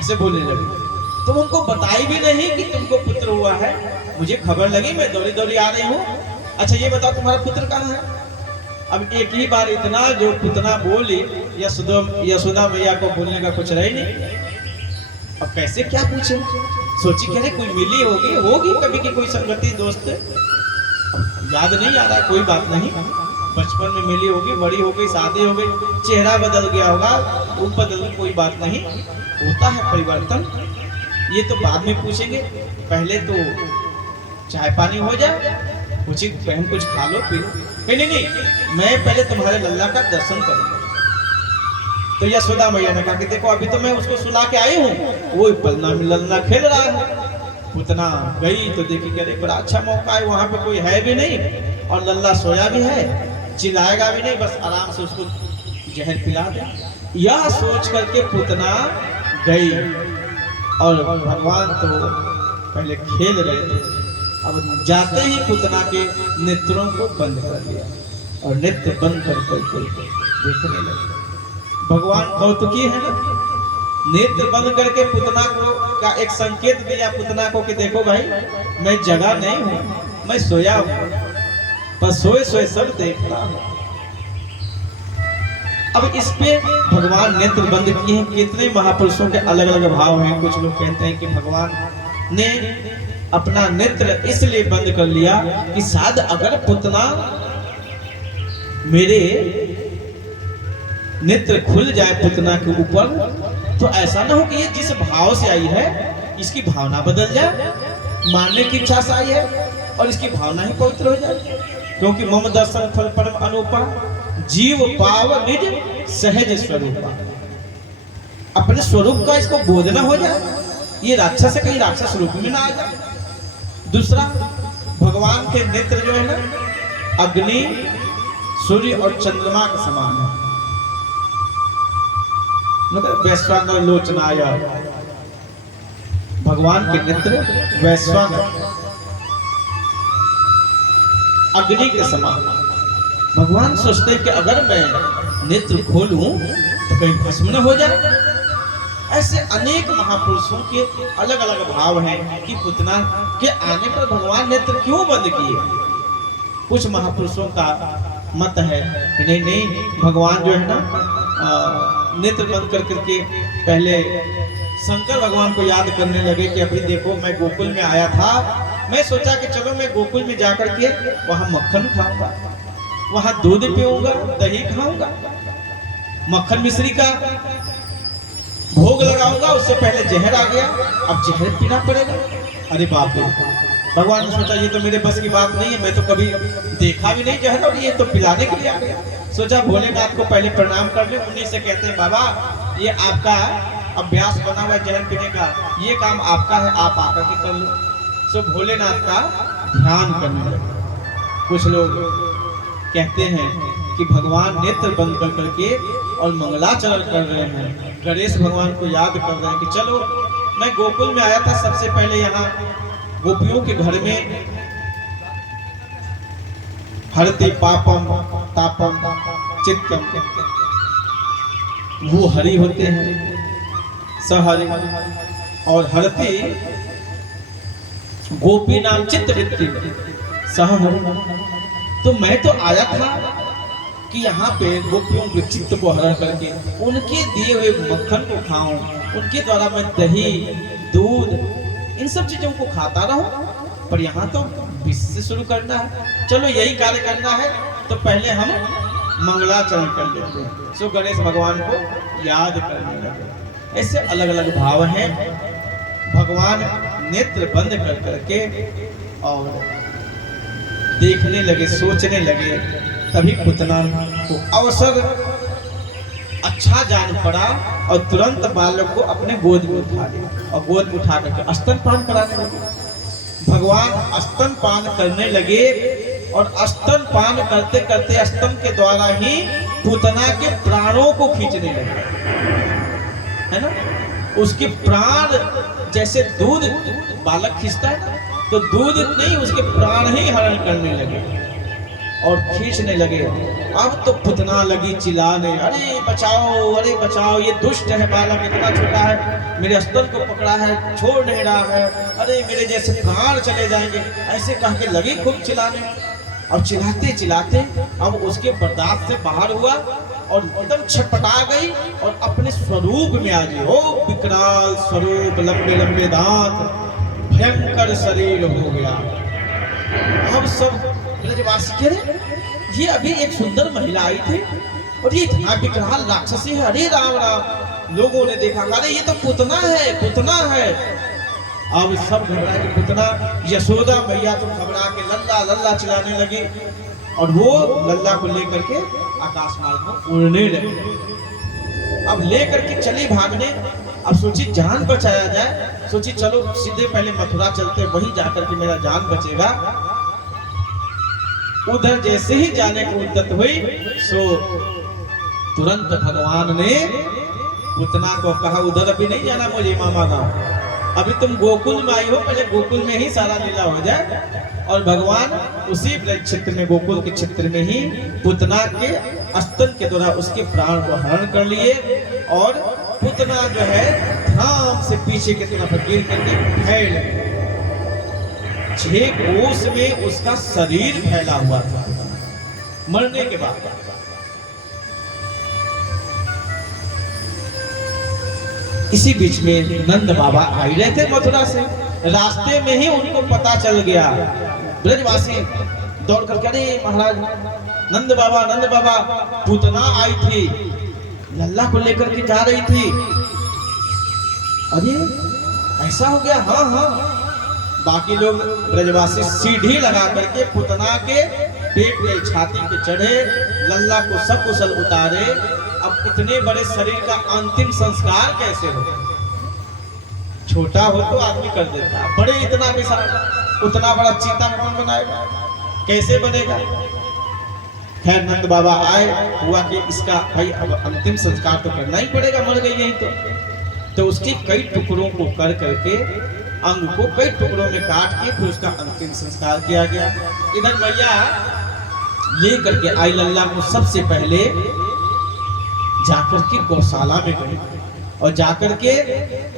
ऐसे बोलने लगे। तुम उनको बताई भी नहीं कि तुमको पुत्र हुआ है, मुझे खबर लगी, मैं दौड़ी दौड़ी आ रही हूँ। अच्छा ये बताओ तुम्हारा पुत्र कहाँ है। अब एक ही बार इतना जो पुतना बोली, यशोदा मैया को बोलने का कुछ रही नहीं। अब कैसे क्या पूछे, सोची कह रहे कोई मिली होगी कभी की कोई संगति दोस्त, याद नहीं आ रहा, कोई बात नहीं, बचपन में मिली होगी, बड़ी हो गई, शादी हो गई, चेहरा बदल गया होगा, रूप बदल, कोई बात नहीं, होता है परिवर्तन, ये तो बाद में पूछेंगे, पहले तो चाय पानी हो जाए, पूछे बहन कुछ खा लो पी लो। नहीं, मैं पहले तुम्हारे लल्ला का दर्शन करूंगा। तो यशोदा मैया ने कहा कि देखो अभी तो मैं उसको सुला के आई हूँ, वो पलना लल्ला खेल रहा है। पुतना गई तो देखी करे बड़ा अच्छा मौका है, वहां पे कोई है भी नहीं और लल्ला सोया भी है, चिल्लाएगा भी नहीं, बस आराम से उसको जहर पिला दे। यह सोच करके पुतना गई और भगवान तो पहले खेल रहे थे, अब जाते ही पुतना के नेत्रों को बंद कर दिया और नेत्र बंद कर करके देखने लगे। भगवान कौतुकी है ना, नेत्र बंद करके पुतना को का एक संकेत दिया पुतना को कि देखो भाई मैं जगा नहीं हूं, मैं सोया हूं, पर सोए सोए सब देखता हूं। अब इस पे भगवान नेत्र बंद किए हैं। कितने महापुरुषों के अलग अलग भाव हैं। कुछ लोग कहते हैं कि भगवान ने अपना नेत्र इसलिए बंद कर लिया कि शायद अगर पुतना मेरे नेत्र खुल जाए पुतना के ऊपर, तो ऐसा ना हो कि ये जिस भाव से आई है इसकी भावना बदल जाए, मारने की इच्छा से आई है और इसकी भावना ही पवित्र हो जाए। क्योंकि मम दर्शन फल परम अनुपा, जीव पाव निज सहज स्वरूपा, अपने स्वरूप का इसको बोधना हो जाए, ये राक्षस है कहीं राक्षस रूप में ना आ जाए। दूसरा, भगवान के नेत्र जो है ना अग्नि, सूर्य और चंद्रमा के समान है। वैश्वानर लोचनाय, भगवान के नेत्र वैश्वानर अग्नि के समान। भगवान सोचते हैं कि अगर मैं नेत्र खोलूं तो कहीं भस्म न हो जाए। ऐसे अनेक महापुरुषों के अलग अलग भाव हैं कि पुतना के आने पर भगवान नेत्र क्यों बंद किए। कुछ महापुरुषों का मत है कि नहीं भगवान जो है ना नेत्र बंद कर करके पहले शंकर भगवान को याद करने लगे कि अभी देखो मैं गोकुल में आया था, मैं सोचा कि चलो मैं गोकुल में जाकर के वहां मक्खन खाऊंगा, वहां दूध पीऊंगा, दही खाऊंगा, मक्खन मिश्री का भोग लगाऊंगा, उससे पहले जहर आ गया, अब जहर पीना पड़ेगा। अरे बाप रे, भगवान ने सोचा ये तो मेरे बस की बात नहीं है, मैं तो कभी देखा भी नहीं जहर और ये तो पिलाने के लिए आ गया। सोचा भोलेनाथ को पहले प्रणाम कर ले, उन्हीं से कहते हैं बाबा ये आपका अभ्यास बना हुआ है जहर पीने का, ये काम आपका है, आप आकर के कर लो। सो भोलेनाथ का ध्यान करने लगे। कुछ लोग कहते हैं कि भगवान नेत्र बंद कर करके और मंगलाचरण कर रहे हैं, गणेश भगवान को याद कर रहे हैं कि चलो मैं गोकुल में आया था, सबसे पहले यहाँ गोपियों के घर में हरते पापम तापम चित्तम, वो हरि होते हैं, सहरि और हरति गोपी नाम चित्त वृत्ति सहरि। तो मैं तो आया था कि यहाँ पे गोपियों के चित्त को हरण करके उनके दिए हुए मक्खन को खाऊं, उनके द्वारा मैं दही दूध इन सब चीजों को खाता रहूं। पर यहाँ तो विष से शुरू करना है, चलो यही कार्य करना है तो पहले हम मंगलाचरण कर लेते हैं। सो गणेश भगवान को याद करने लगे। ऐसे अलग अलग भाव हैं। भगवान नेत्र बंद कर करके और देखने लगे, सोचने लगे। तभी पुतना को अवसर अच्छा जान पड़ा और तुरंत बालक को अपने गोद में उठा लिया और गोद में उठा करके स्तनपान कराने लगे। भगवान स्तनपान करने लगे और स्तनपान करते करते स्तन के द्वारा ही पुतना के प्राणों को खींचने लगे, है ना। उसके प्राण जैसे दूध बालक खींचता है ना, तो दूध नहीं उसके प्राण ही हरण करने लगे और खींचने लगे। अब तो पुतना लगी चिल्लाने, अरे बचाओ, ये दुष्ट है बालक, इतना छोटा है, मेरे स्तन को पकड़ा है, छोड़ नहीं रहा है, अरे मेरे जैसे प्राण चले जाएंगे, ऐसे कह के लगी खूब चिल्लाने। और चिल्लाते चिल्लाते अब उसके बर्दाश्त से बाहर हुआ और एकदम छटपटा गई और अपने स्वरूप में आ गई। ओ विकराल स्वरूप, लंबे लंबे दांत, भयंकर शरीर हो गया। अब सब ब्रजवासी कह रहे ये अभी एक सुंदर महिला आई थी और ये इतना विकराल राक्षसी है, अरे राम राम। लोगों ने देखा, अरे ये तो पुतना है। अब सब घबरा के पुतना, यशोदा मैया तो घबरा के लल्ला लल्ला चिल्लाने लगी और वो लल्ला को लेकर के आकाश मार्ग में उड़ने लगे। अब लेकर के चली भागने। अब सोची जान बचाया जाए, सोची चलो सीधे पहले मथुरा चलते, वहीं जाकर के मेरा जान बचेगा। उधर जैसे ही जाने को उद्यत हुई सो तुरंत भगवान ने पुतना को कहा, उधर अभी नहीं जाना मुझे मामा गांव, अभी तुम गोकुल में आई हो, पहले गोकुल में ही सारा लीला हो जाए। और भगवान उसी क्षेत्र में, गोकुल के क्षेत्र में ही पुतना के स्तन के द्वारा उसके प्राण को हरण कर लिए और पुतना जो है धाम से पीछे की तरफ गिर करके फैल गया। 6 कोस में उसका शरीर फैला हुआ था मरने के बाद। इसी बीच में नंद बाबा आ रहे थे मथुरा से, रास्ते में ही उनको पता चल गया। ब्रजवासी दौड़ करके, अरे महाराज नंद बाबा पुतना आई थी, लल्ला को लेकर के जा रही थी। अरे ऐसा हो गया? हाँ। बाकी लोग ब्रजवासी सीढ़ी लगा करके पुतना के पेट पे छाती पे चढ़े, लल्ला को सकुशल उतारे। अब इतने बड़े शरीर का अंतिम संस्कार कैसे हो? छोटा हो तो आदमी कर देता, बड़े इतना विशाल, उतना बड़ा चीता कौन बनाएगा, कैसे बनेगा? खैर नंद बाबा आए, हुआ कि इसका भाई अब अंतिम संस्कार तो करना ही पड़ेगा, मर गई यही तो उसके कई टुकड़ों को कर करके, अंग को कई टुकड़ों में काट के फिर उसका अंतिम संस्कार किया गया। इधर मैया ले करके आई लल्ला को, सबसे पहले जाकर के गौशाला में गए और जाकर के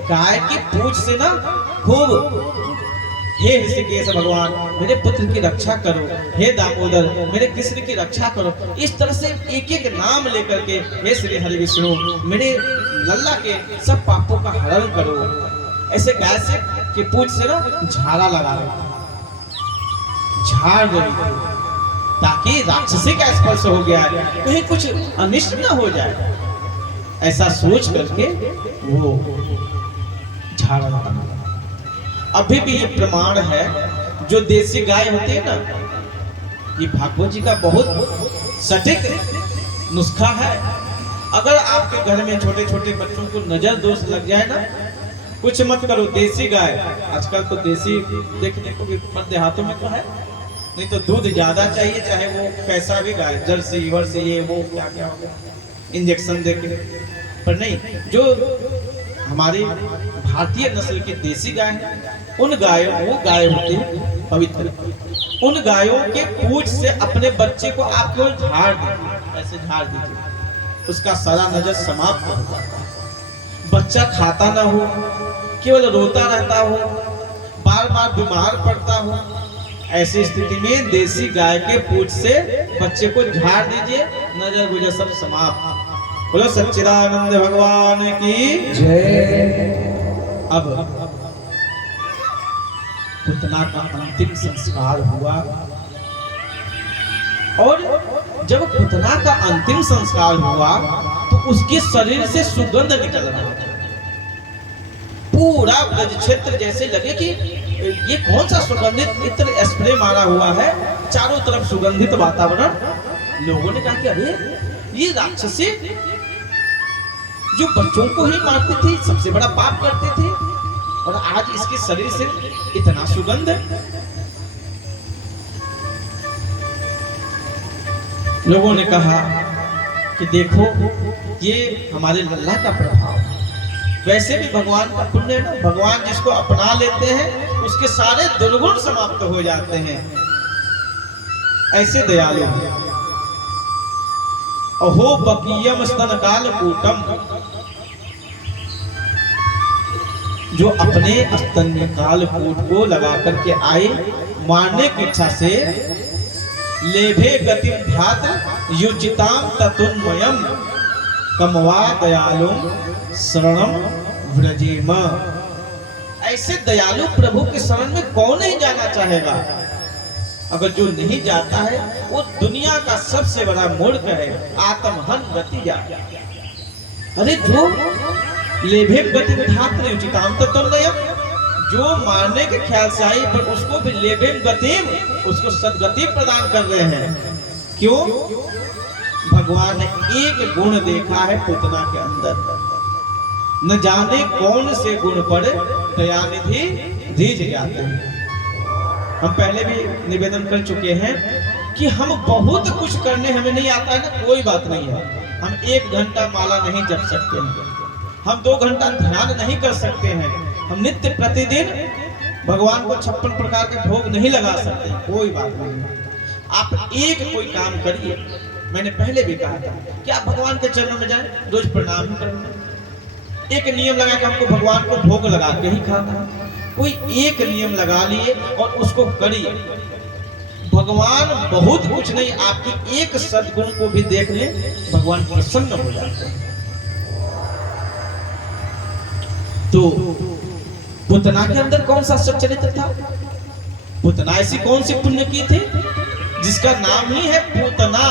गाय की पूंछ से ना खूब, हे ऋषिकेश भगवान मेरे पुत्र की रक्षा करो, हे दामोदर मेरे कृष्ण की रक्षा करो, इस तरह से एक एक नाम लेकर के, हे श्री हरि विष्णु मेरे लल्ला के सब पापों का हरण करो। ऐसे गाय से की पूंछ से ना झाड़ा लगा रहे, झाड़ रही थी ताकि राक्षसी का स्पर्श हो गया है, कहीं कुछ अनिष्ट न हो जाए, ऐसा सोच करके वो झाड़ा लगा। अभी भी ये प्रमाण है, जो देसी गाय होती है ना, ये भागवत जी का बहुत सटीक नुस्खा है। अगर आपके घर में छोटे छोटे बच्चों को नजर दोष लग जाए ना, कुछ मत करो, देसी गाय, आजकल तो देसी देखने को भी देहातों में तो है, नहीं तो दूध ज्यादा चाहिए, चाहे वो कैसा भी गाय, जर्सी वर्सी ये वो क्या क्या हो गया, इंजेक्शन देके। पर नहीं, जो हमारी भारतीय नस्ल की देसी गाय है, उन गायों, वो गाय होती है पवित्र, उन गायों के पूंछ से अपने बच्चे को आप केवल झाड़ दीजिए, ऐसे झाड़ दीजिए, उसका सारा नजर समाप्त हो जाता है। बच्चा बच्चा खाता ना हो, केवल रोता रहता हो, बार बार बीमार पड़ता हो, ऐसी स्थिति में देसी गाय के पूंछ से बच्चे को झाड़ दीजिए, नजर गुजर सब समाप्त। बोलो सच्चिदानंद भगवान की जय। अब पुतना का अंतिम संस्कार हुआ और जब पुतना का अंतिम संस्कार हुआ तो उसके शरीर से सुगंध निकल रहा था। पूरा ब्रज क्षेत्र जैसे लगे कि ये कौन सा सुगंधित इत्र स्प्रे मारा हुआ है, चारों तरफ सुगंधित वातावरण। लोगों ने कहा कि अरे ये राक्षसी जो बच्चों को ही मारती थी, सबसे बड़ा पाप करते थे, और आज इसके शरीर से इतना सुगंध। लोगों ने कहा कि देखो ये हमारे लल्ला का प्रभाव है। वैसे भी भगवान का पुण्य है ना, भगवान जिसको अपना लेते हैं उसके सारे दुर्गुण समाप्त हो जाते हैं। ऐसे दयालु हैं। अहो बकीयम स्तन काल कूटम, जो अपने स्तन में कालकूट को लगा करके आए, मारने की इच्छा से लेभे गतिम धात युचिताम ततुन्मयम कमवा दयालुम शरणम व्रजेम। ऐसे दयालु प्रभु के शरण में कौन नहीं जाना चाहेगा। अगर जो नहीं जाता है वो दुनिया का सबसे बड़ा मूर्ख है, आत्महन गतिया। अरे जो लेभे गति धात्र उचिताम तो तुम नहीं, जो मारने के ख्याल से आई पर उसको भी लेभे गतिम, उसको सदगति प्रदान कर रहे हैं। क्यों? भगवान ने एक गुण देखा है पुतना के अंदर, न जाने कौन से गुण पर दयानिधि रीझ जाते हैं। हम पहले भी निवेदन कर चुके हैं कि हम बहुत कुछ करने हमें नहीं आता है ना, कोई बात नहीं है। हम 1 घंटा माला नहीं जप सकते हैं, हम 2 घंटा ध्यान नहीं कर सकते हैं, हम नित्य प्रतिदिन भगवान को 56 प्रकार के भोग नहीं लगा सकते, कोई बात नहीं। आप एक कोई काम करिए। मैंने पहले भी कहा था कि आप भगवान के चरणों में जाएं, रोज प्रणाम ही करें। एक नियम लगा कि हमको भगवान को भोग लगा के ही खाना है, कोई एक नियम लगा लिए और उसको करिए। भगवान बहुत कुछ नहीं, आपकी एक सद्गुण को भी देख ले, भगवान प्रसन्न हो जाते हैं। तो पुतना के अंदर कौन सा सच्चरित्र था? पुतना ऐसी कौन सी पुण्य की थी जिसका नाम ही है पूतना।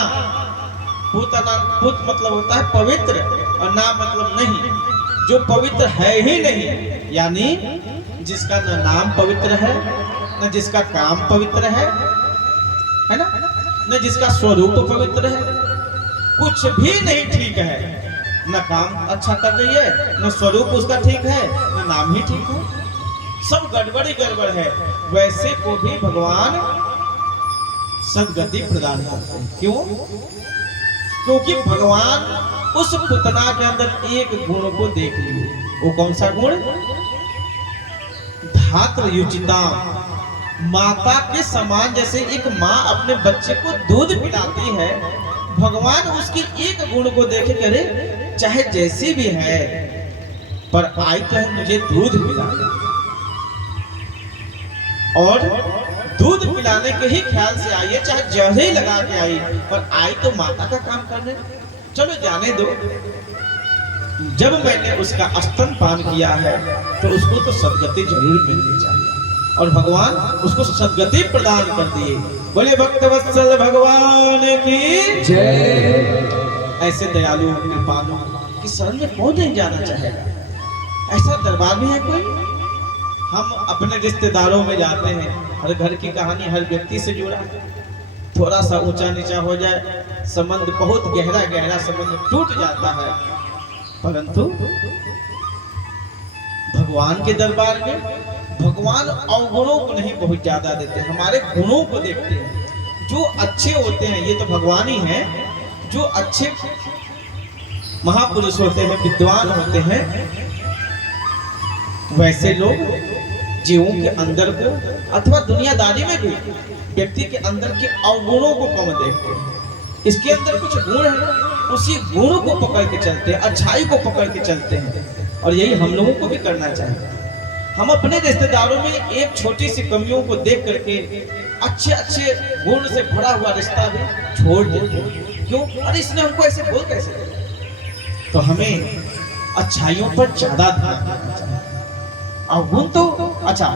पूतना, पुत मतलब होता है पवित्र और नाम मतलब नहीं, जो पवित्र है ही नहीं, यानी जिसका न नाम पवित्र है, न जिसका काम पवित्र है ना, न जिसका स्वरूप पवित्र है, कुछ भी नहीं ठीक है। न काम अच्छा कर रही है, न स्वरूप उसका ठीक है, न नाम ही ठीक है, सब गड़बड़ी गड़बड़ है। वैसे को भी भगवान सद्गति प्रदान करते हैं। क्यों? क्योंकि भगवान उस पुतना के अंदर एक गुण को देख लिए। वो कौन सा गुण? धात्र युचिता, माता के समान। जैसे एक माँ अपने बच्चे को दूध पिलाती है, भगवान उसकी एक गुण को देखे करे, चाहे जैसी भी है पर आई तो है मुझे दूध पिलाना, और दूध पिलाने के ही ख्याल से आई है, चाहे जहर ही लगा के आई पर आई तो माता का काम करने। चलो जाने दो, जब मैंने उसका स्तनपान किया है तो उसको तो सद्गति जरूर मिलनी चाहिए, और भगवान उसको सद्गति प्रदान कर दिए। बोले भक्तवत्सल भगवान की जय। ऐसे दयालु कृपालु कि शरण में कौन नहीं जाना चाहेगा। ऐसा दरबार में है कोई? हम अपने रिश्तेदारों में जाते हैं, हर घर की कहानी हर व्यक्ति से जुड़ा है। थोड़ा सा ऊंचा नीचा हो जाए, संबंध बहुत गहरा गहरा संबंध टूट जाता है। परंतु भगवान के दरबार में भगवान अवगुणों को नहीं बहुत ज्यादा देते, हमारे गुणों को देखते हैं। जो अच्छे होते हैं ये तो भगवान ही हैं, जो अच्छे महापुरुष होते हैं, विद्वान होते हैं, वैसे लोग जीवों के अंदर को अथवा दुनियादारी में भी व्यक्ति के अंदर के अवगुणों को कम देखते हैं। इसके अंदर कुछ गुण है, उसी गुण को पकड़ के चलते हैं, अच्छाई को पकड़ के चलते हैं। और यही हम लोगों को भी करना चाहिए। हम अपने रिश्तेदारों में एक छोटी सी कमियों को देख करके अच्छे अच्छे गुण से भरा हुआ रिश्ता भी छोड़ देते हैं। क्यों? अरे इसने हमको ऐसे बोल कैसे दिया? तो हमें अच्छाइयों पर ज्यादा ध्यान देना चाहिए। और गुण तो अच्छा,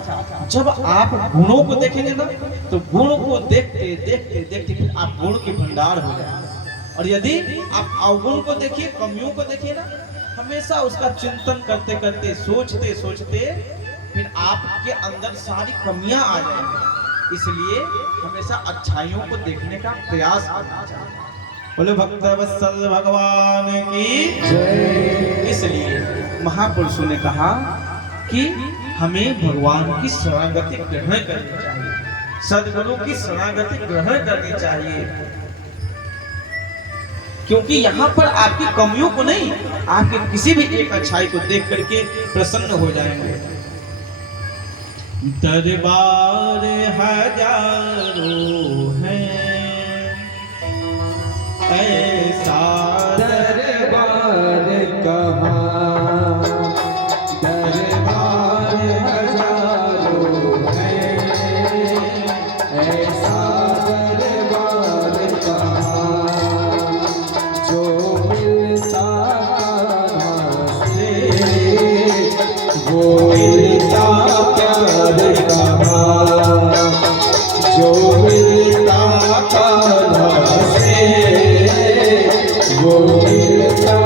जब आप गुणों को देखेंगे ना तो गुण को देखते देखते देखते फिर आप गुण के भंडार हो जाएंगे। और यदि आप अवगुण को देखिए, कमियों को देखिए ना, हमेशा उसका चिंतन करते करते सोचते सोचते फिर आपके अंदर सारी कमियां आ जाएंगी। इसलिए हमेशा अच्छाइयों को देखने का प्रयास करना चाहिए। बोले भक्तवत्सल भगवान की जय। इसलिए महापुरुषों ने कहा कि हमें भगवान की शरणागति ग्रहण करनी चाहिए, सद्गुरु की शरणागति ग्रहण करनी चाहिए। क्योंकि यहाँ पर आपकी कमियों को नहीं, आपके किसी भी एक अच्छाई को देख करके प्रसन्न हो जाएंगे। दरबार हजारों हैं, ऐसा दरबार कहाँ, दरबार हजारों हैं, ऐसा दरबार कहाँ, जो मिलता कहाँ से, वो मिलता प्यार कहाँ, जो मिलता कहाँ से, वो मिलता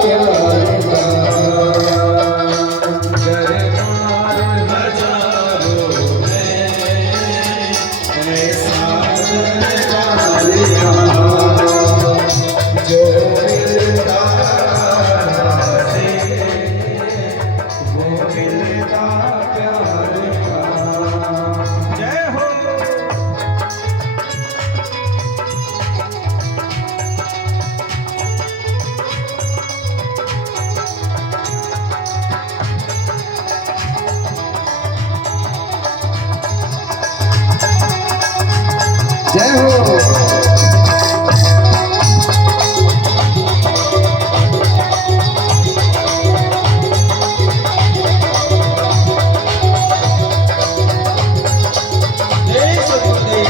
प्यार कहाँ। दरबार हजारों हैं, ऐसा दरबार कहाँ, जो मिलता कहाँ से, वो मिलता प्यार कहाँ। जय हो। जय हो। जय सद्गुरुदेव।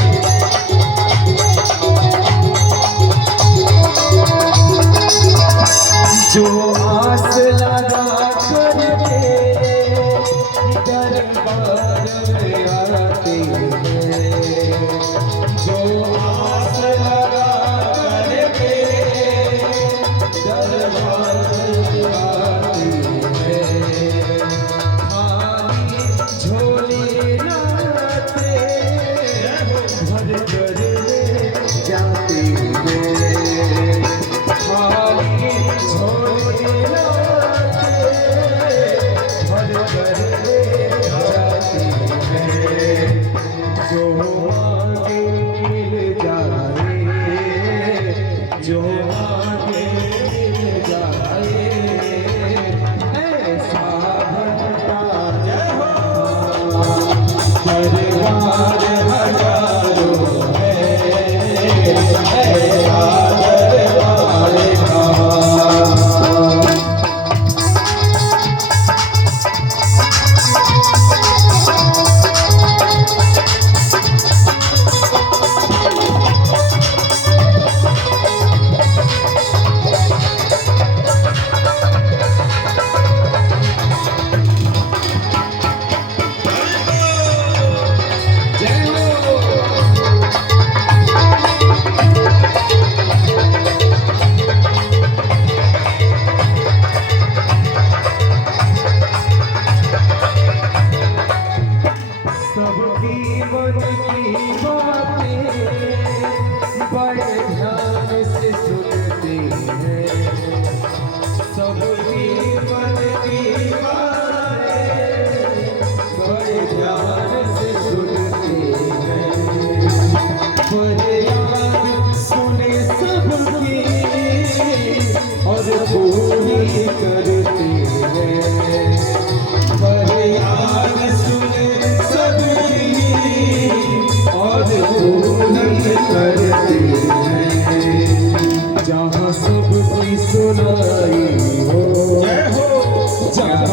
जो आस लगा करके दरबार में आते हैं, जो आस लगा करके दरबार में आते हैं, खाली झोली लाते भर भर जाते हैं, खाली झोली लाते भर भर जाते हैं। जो आगे मिल जाए, जो आगे मिल जाए, ऐसा भंडार दरबार हजारों हैं, ऐसा दरबार कहाँ। जय हो। सबकी मन की बातें बड़े ध्यान से सुनते हैं, सबकी मन की बातें बड़े ध्यान से सुनते हैं, फरियाद सुने सबकी और पूरी करते हैं, फरियाद सुने सबकी और पूरी करते हैं। जहाँ सबकी सुनाई हो, जय हो। जहाँ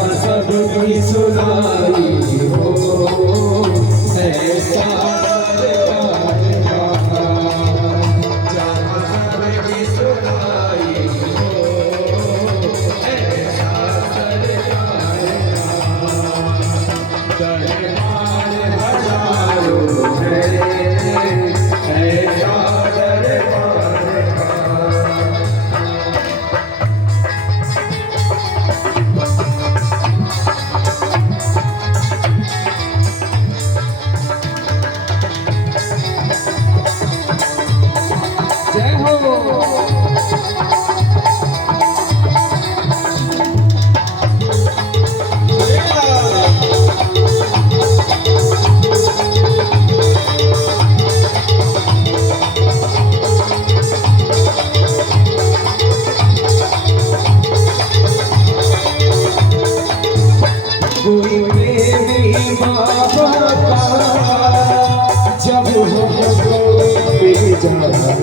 मिल जाए,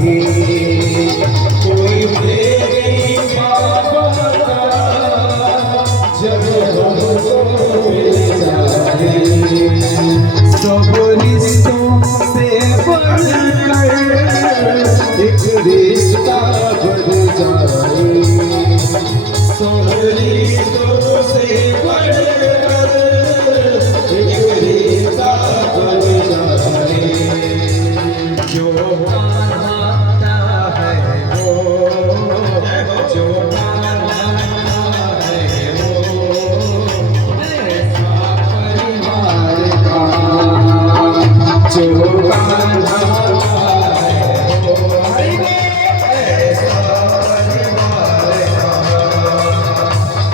कोई मेरी बाबा जब मिल जाए, सब रिश्तों से बढ़कर एक रिश्ता बढ़ जाए, सब रिश्तों से बढ़कर एक रिश्ता बढ़ जाए, जो मानता है वो, जो मानता है वो, ऐसा परिवार का, जो मानता है वो, ऐसा परिवार का,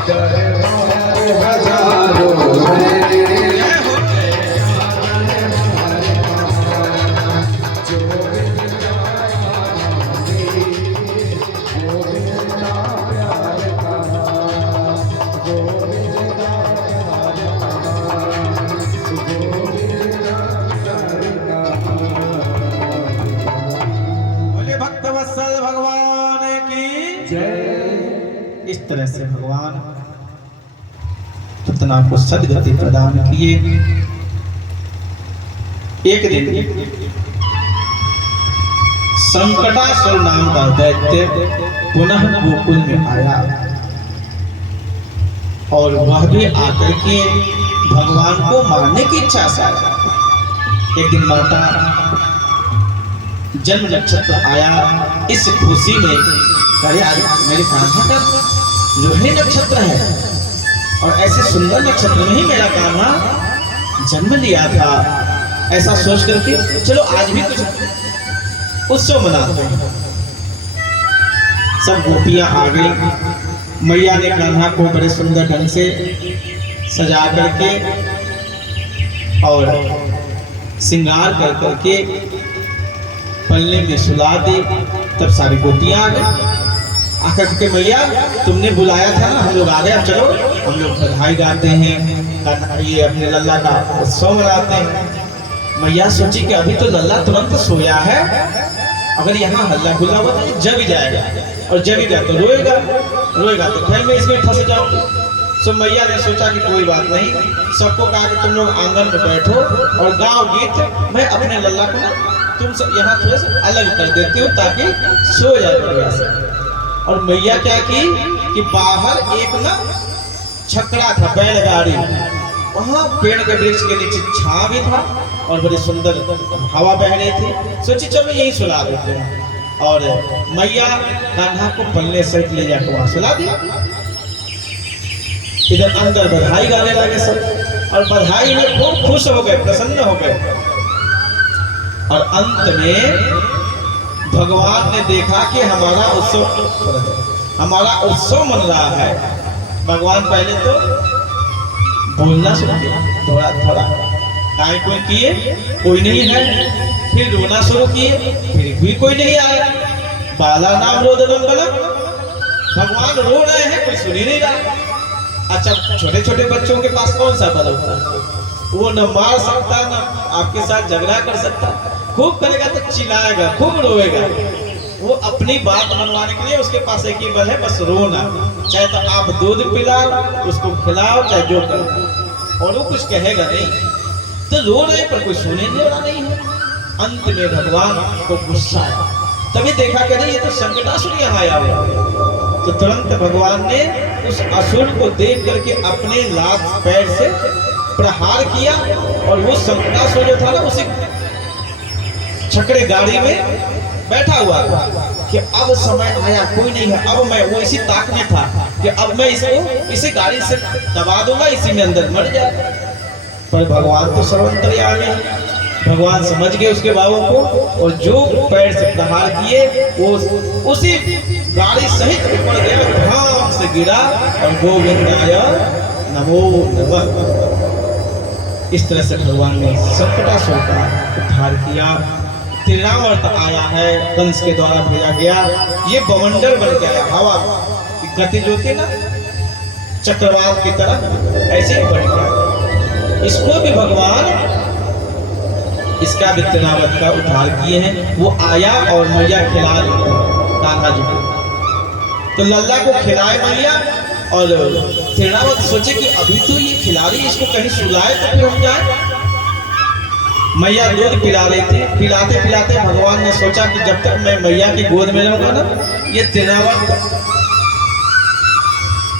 दरबार हजारों है, बोले भक्तवत्सल भगवान की जय। इस तरह से भगवान पुतना को सदगति प्रदान किए। एक दिन संकटासुर नाम का दैत्य पुनः गोकुल में आया और वह भी आकर के भगवान को मारने की इच्छा से आया। एक दिन माता जन्म नक्षत्र आया, इस खुशी में अरे आज मेरे कान्हा का रोहिणी नक्षत्र है और ऐसे सुंदर नक्षत्र में ही मेरा कान्हा जन्म लिया था, ऐसा सोच करके चलो आज भी कुछ उत्सव मनाते हैं। सब गोपियां आ गई। मैया ने कान्हा को बड़े सुंदर ढंग से सजा करके और श्रृंगार कर करके पल्ले में सुला दी। तब सारी गोपियां आ गई। आकर के मैया तुमने बुलाया था ना, हम लोग आ गए, चलो हम लोग बधाई गाते हैं, ये अपने लल्ला का उत्सव मनाते हैं। मैया सोची कि अभी तो लल्ला तुरंत सोया है, अगर यहाँ हल्ला गुल्ला हुआ तो जग जाएगा और जगेगा तो रोएगा, रोएगा तो फिर मैं इसमें फंस जाऊंगी। तो मैया ने सोचा कि कोई बात नहीं, सबको कहा कि तुम लोग आंगन में बैठो और गाओ गीत, मैं अपने लल्ला को ना तुम सब यहाँ थोड़ा सा अलग कर देती हूँ ताकि सो जाए बढ़िया से। और मैया क्या की कि बाहर एक ना छकड़ा था, बैलगाड़ी, वहाँ पेड़ के वृक्ष के नीचे छां भी था और बड़ी सुंदर हवा बह रही थी। सोची चलो यही सुला देते हैं और मैया कान्हा को पल्ले सहित ले जाकर वहां सुला दिया। इधर अंदर बधाई गाने लगे सब और बधाई में खूब खुश हो गए, प्रसन्न हो गए। और अंत में भगवान ने देखा कि हमारा उत्सव मन रहा है। भगवान पहले तो बोलना शुरू किया थोड़ा थोड़ा, काय कोई किए कोई नहीं है, फिर रोना शुरू किए फिर भी कोई नहीं आया। बाला नाम रोदनम बना, भगवान रो रहे हैं कोई सुन ही नहीं रहा। अच्छा छोटे छोटे बच्चों के पास कौन सा बल होता है, वो न मार सकता न आपके साथ झगड़ा कर सकता, खूब करेगा तो चिल्लाएगा खूब रोएगा। वो अपनी बात मनवाने के लिए उसके पास एक ही बल है, बस रोना। चाहे तो आप दूध पिलाओ, उसको खिलाओ, चाहे जो करो, और वो कुछ कहेगा नहीं। तो रो रहे पर कोई सुने नहीं वाला नहीं है। अंत में भगवान को गुस्सा आया, तभी देखा कि नहीं ये तो संकटासुर यहाँ आया हुआ। तो तुरंत भगवान ने उस असुर को देख करके अपने लात पैर से प्रहार किया और वो संकटासुर जो था ना उसी छकड़े गाड़ी में बैठा हुआ था कि अब समय आया कोई नहीं है। अब मैं वो इसी ताक में था कि अब मैं इसको इसी गाड़ी से दबा दूंगा, इसी में अंदर मर जाए। पर भगवान तो सर्वंतर्यामी है, भगवान समझ गए उसके भावों को और जो पैर से प्रहार किए वो उसी गाड़ी सहित ऊपर गया, धाम से गिरा और गोविंदाय नमो नमः। इस तरह से भगवान ने संकटासुर का उद्धार किया। त्रिरावर्त आया है, कंस के द्वारा भेजा गया, ये बवंडर बन गया, हवा की गति जो थी ना चक्रवात की तरह ऐसे ही बढ़ गया। इसको भी भगवान इसका भी तृणावत का उद्धार किए हैं। वो आया और मैया खिला कान्हा जी को, तो लल्ला को खिलाए मैया, और तृणावत सोचे कि अभी तो ये खिला रही, इसको कहीं सुलाए तो फिर हम जाए। मैया दूध पिला रही थी, पिलाते पिलाते भगवान ने सोचा कि जब तक मैं मैया की गोद में रहूंगा ना, ये तृणावत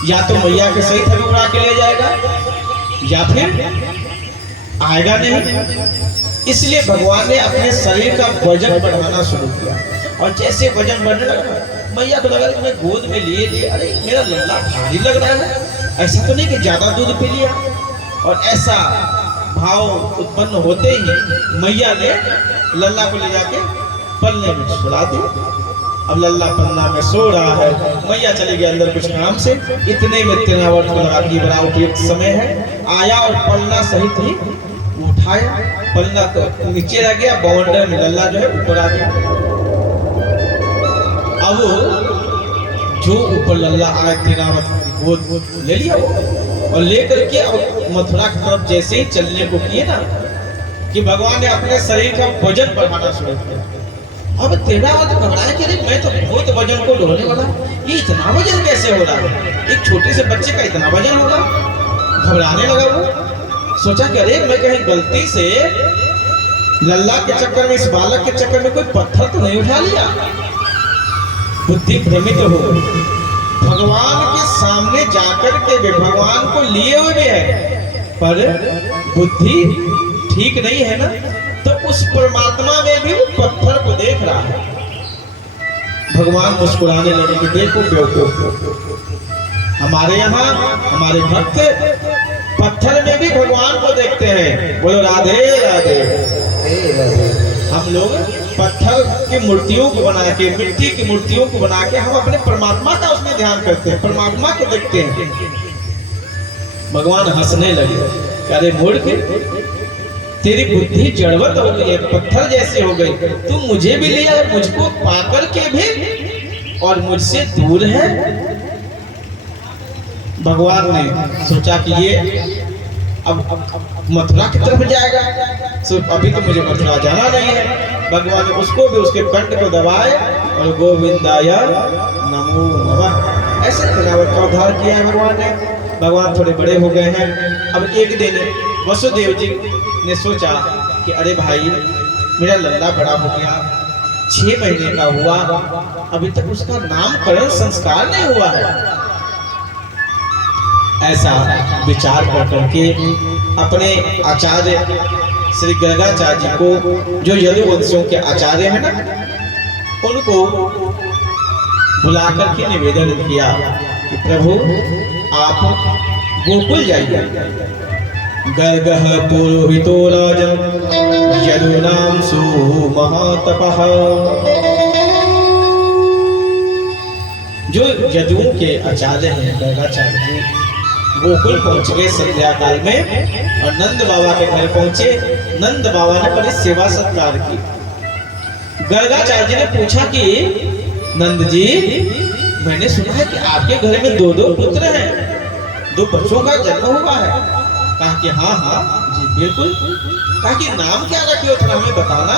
या तो मैया के सही थवी उड़ा के ले जाएगा या फिर आएगा नहीं। इसलिए भगवान ने अपने शरीर का वजन बढ़ाना शुरू किया, और जैसे वजन बढ़ने लगा मैया को लगा कि मैं गोद में लिए अरे मेरा लल्ला भारी लग रहा है, ऐसा तो नहीं कि ज्यादा दूध पी लिया। और ऐसा भाव उत्पन्न होते ही मैया ने लल्ला को ले जाके पलने में सुला दिया। अब लल्ला पन्ना में सो रहा है, मैया चली गई अंदर कुछ काम से। इतने में तृणावत को लगा कि बड़ा उपयुक्त समय है, आया और पलना सहित ही उठाया। पलना तो नीचे रह गया, बाउंडर में लल्ला जो है ऊपर आ गया। अब जो ऊपर लल्ला आया तृणावत वो ले लिया और लेकर के अब मथुरा की तरफ जैसे ही चलने को किए ना, कि भगवान ने अपने शरीर का वजन बढ़ाना शुरू किया। अब तृणावत घबराया कि मैं तो बहुत वजन को ढोने वाला, ये इतना वजन कैसे हो रहा है, एक छोटे से बच्चे का इतना वजन होगा। घबराने लगा वो, सोचा कि अरे मैं कहीं गलती से लल्ला के चक्कर में, इस बालक के चक्कर में कोई पत्थर तो नहीं उठा लिया। बुद्धि भ्रमित हो गई, भगवान के सामने जाकर के भी भगवान को लिए हुए भी है, पर बुद्धि ठीक नहीं है ना, तो उस परमात्मा में भी वो पत्थर को देख रहा है। भगवान मुस्कुराने लगे कि देखो बेवकूफ, हमारे यहाँ हमारे भक्त पत्थर में भी भगवान को देखते हैं। बोलो राधे राधे। हम लोग पत्थर की मूर्तियों को बना के, मिट्टी की मूर्तियों को बना के हम अपने परमात्मा का उसमें ध्यान करते हैं, परमात्मा को देखते हैं। भगवान हंसने लगे, अरे मूर्ख, तेरी बुद्धि जड़वत हो गई है, पत्थर जैसी हो गई। तू मुझे भी लिया, मुझको पाकर के भी और मुझसे दूर है। भगवान ने सोचा कि ये अब मथुरा की तरफ जाएगा, तो अभी तो मुझे मथुरा जाना नहीं है। भगवान ने उसको भी उसके कंठ को दबाए और गोविंदाय नमो नमः ऐसे तृणावत का उद्धार किया है भगवान ने। भगवान थोड़े बड़े हो गए हैं। अब एक दिन वसुदेव जी ने सोचा कि अरे भाई, मेरा लल्ला बड़ा हो गया, 6 महीने का हुआ, अभी तक उसका नामकरण संस्कार नहीं हुआ है। ऐसा विचार करके अपने आचार्य श्री गर्गाचार्य जी को, जो यदुवंशियों के आचार्य हैं ना, उनको बुलाकर के निवेदन किया कि प्रभु आप गोकुल जाइए। गर्गः पुरोहितो राजन् यदूनां सु महातपः। जो यदुओं के आचार्य हैं गर्गाचार्य जी, गोकुल पहुंच गए संध्या काल में और नंद बाबा के घर पहुंचे। नंद बाबा ने बड़ी सेवा सत्कार की। गर्गाचार्य जी ने पूछा कि नंद जी, मैंने सुना है कि आपके घर में 2 पुत्र हैं, 2 बच्चों का जन्म हुआ है। कहा कि हाँ हाँ जी बिल्कुल। कहा कि नाम क्या रखे हो, थोड़ा हमें बताना।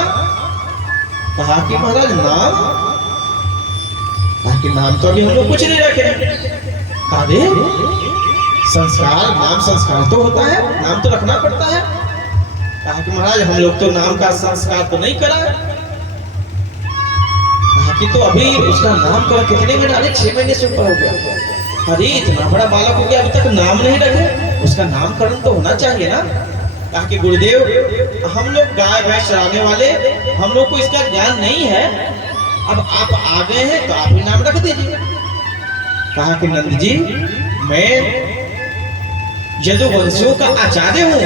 कहा कि महाराज नाम, कहा कि नाम तो अभी हम लोग कुछ नहीं रखे। अरे संस्कार, नाम संस्कार तो होता है, नाम तो रखना पड़ता है। कहा कि महाराज हम लोग तो नाम का संस्कार तो नहीं करा। कहा कि तो अभी उसका नाम करा कितने में डाले, 6 महीने से ऊपर हो गया। अरे इतना बड़ा बालक हो गया, अभी तक नाम नहीं रखे, उसका नामकरण तो होना चाहिए ना। कहा कि गुरुदेव, हम लोग गाय भैंस चराने वाले, हम लोग को इसका ज्ञान नहीं है, अब आप आ गए हैं तो आप ही नाम रख दीजिए। कहा कि नंद जी, मैं यदुवंशियों का आचार्य हूँ,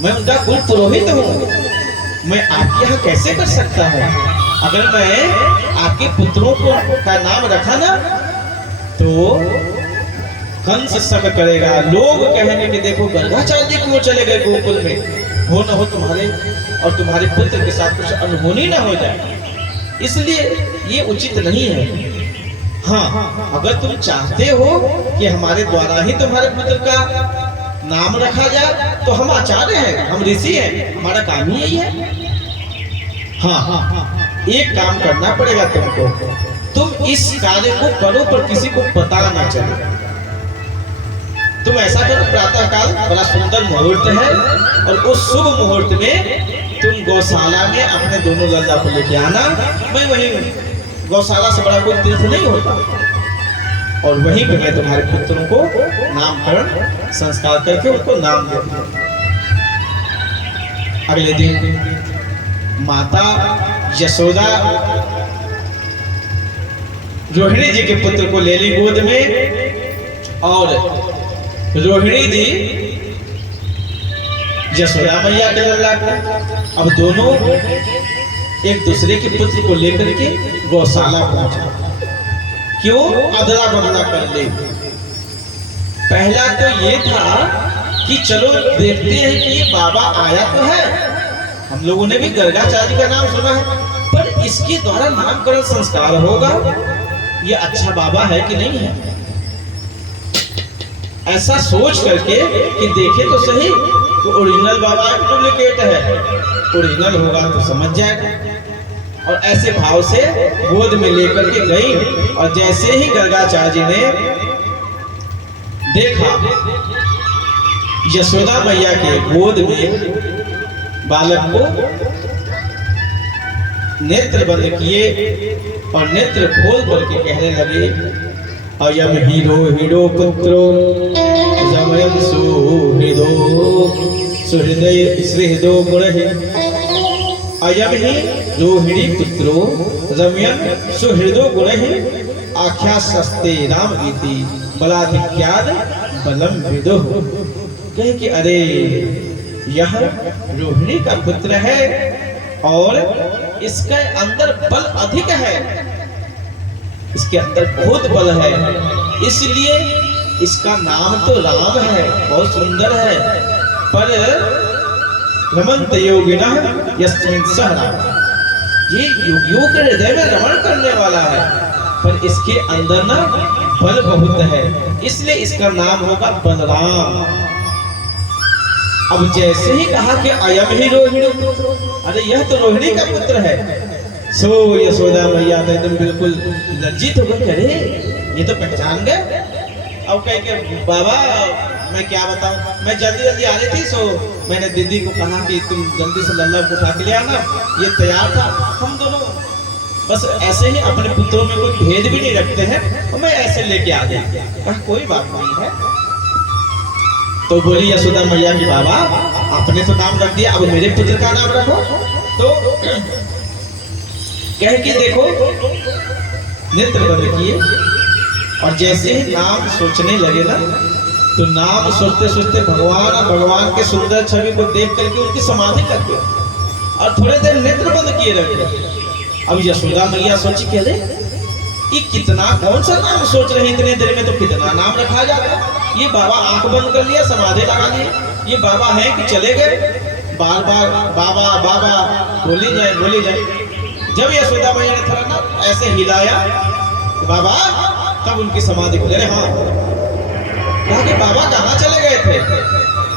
मैं उनका कुल पुरोहित हूँ, मैं आपके यहाँ कैसे कर सकता हूँ। अगर मैं आपके पुत्रों को का नाम रखा ना तो कंस शक करेगा, लोग कहेंगे कि देखो गर्गाचार्य जी क्यों चले गए गोकुल में, हो न हो तुम्हारे और तुम्हारे पुत्र के साथ कुछ अनहोनी ना हो जाए, इसलिए ये उचित नहीं है। हाँ, अगर तुम चाहते हो कि हमारे द्वारा ही तुम्हारे पुत्र का नाम रखा जाए तो हम आचार्य हैं, हम ऋषि हैं, हमारा काम ही यही है। हाँ, एक काम करना पड़ेगा तुमको, तुम इस कार्य को करो पर किसी को पता ना चले। तुम ऐसा करो, प्रातः काल बड़ा सुंदर मुहूर्त है और उस शुभ मुहूर्त में तुम गौशाला में अपने दोनों लल्ला को लेके आना। मैं वहीं, गौशाला से बड़ा कोई तीर्थ नहीं होता, और वहीं पे मैं तुम्हारे पुत्रों को नामकरण संस्कार करके उनको नाम दे दूंगा। अगले दिन माता यशोदा रोहिणी जी के पुत्र को ले ली गोद में, और रोहिणी जी यशोदा मैया के लल्ला को, अब दोनों एक दूसरे के पुत्र को लेकर के गौशाला पहुंचे। क्यों? अदला बदला कर ले। पहला तो ये था कि चलो देखते हैं कि ये बाबा आया तो है, हम लोगों ने भी गर्गाचार्य का नाम सुना है, पर इसके द्वारा नामकरण संस्कार होगा, ये अच्छा बाबा है कि नहीं है। ऐसा सोच करके कि देखे तो सही, तो ओरिजिनल बाबा है कि डुप्लीकेट है, ओरिजिनल होगा तो समझ जाएगा। और ऐसे भाव से गोद में लेकर के गई, और जैसे ही गर्गाचार्य जी ने देखा यशोदा मैया के गोद में बालक को, नेत्र बंद किए और नेत्र खोल करके कहने लगे, अयम हीरो हीरो पुत्रो जमयन सुहृदो सुहृदय सुहृदो गुणहि, अयम ही रोहिणी पुत्रो रम्यन सुहृदो गुणहि आख्यास्ते राम इति बलाधिक्याद बलम विदो। कहे कि अरे यह रोहिणी का पुत्र है और इसके अंदर बल अधिक है, इसके अंदर बहुत बल है, इसलिए इसका नाम तो राम है, बहुत सुंदर है, पर रमन्त योगिनः यस्मिन् सह राम, ये योगियों के हृदय में रमण करने वाला है, पर इसके अंदर ना बल बहुत है, इसलिए इसका नाम होगा बलराम। अब जैसे ही कहा कि अयम ही रोहिणी, अरे यह तो रोहिणी का पुत्र है, सो यशोदा मैया तो एकदम बिल्कुल लज्जित हो गई, अरे ये तो पहचान गए। अब कह के बाबा मैं क्या बताऊं, मैं जल्दी जल्दी आ रही थी, सो मैंने दीदी को कहा कि तुम जल्दी से लल्ला को उठा के ले आना, ये तैयार था। हम दोनों बस ऐसे ही अपने पुत्रों में कोई भेद भी नहीं रखते हैं, और मैं ऐसे लेके आ गई। कहा कोई बात नहीं है। तो बोली यशोदा मैया की बाबा आपने तो नाम रख दिया, अब मेरे पुत्र का नाम रखो। तो कह के देखो, नेत्र बंद किए, और जैसे ही नाम सोचने लगे ना, तो नाम सोचते सोचते भगवान और भगवान के सुंदर छवि को देख करके उनकी समाधि कर गए, और थोड़े देर नेत्र बंद किए रखे। अब यशोदा मैया सोची कि अरे ये कितना, कौन सा नाम सोच रहे हैं इतने देर में, तो कितना नाम रखा जाता। ये बाबा आंख बंद कर लिया, समाधि लगा लिए, ये बाबा हैं कि चले गए, बार बार बाबा बाबा बोली जाए बोली जाए। जब यशोदा मैया ने थोड़ा ना ऐसे हिलाया बाबा, तब उनकी समाधि खुले। हाँ, कहा कि बाबा कहाँ चले गए थे।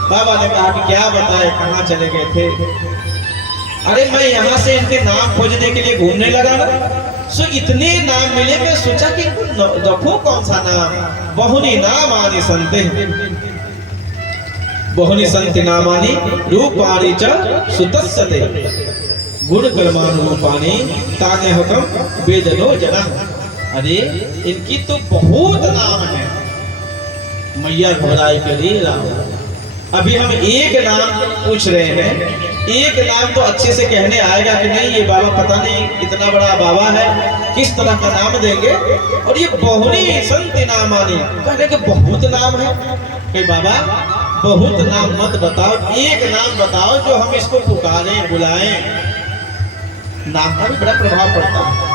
बाबा ने कहा कि क्या बताए कहाँ चले गए थे। अरे मैं यहाँ से इनके नाम खोजने के लिए घूमने लगा ना, सो इतने नाम मिले, मैं सोचा कि रखो कौन सा नाम। बहुनी नामानि संते, बहुनी संति नामानि रूपाणि च सुतस्सते, गुण कर्माणि रूपाणि ताने हकम वेदनो जनः। अरे इनकी तो बहुत नाम है। मैया घबराई करी राम, अभी हम एक नाम पूछ रहे हैं, एक नाम तो अच्छे से कहने आएगा कि नहीं, ये बाबा पता नहीं कितना बड़ा बाबा है, किस तरह का नाम देंगे। और ये बहुनी संति नामानि, कहने के बहुत नाम है। कि बाबा बहुत नाम मत बताओ, एक नाम बताओ जो हम इसको पुकारें बुलाएं। नाम का भी बड़ा प्रभाव पड़ता है।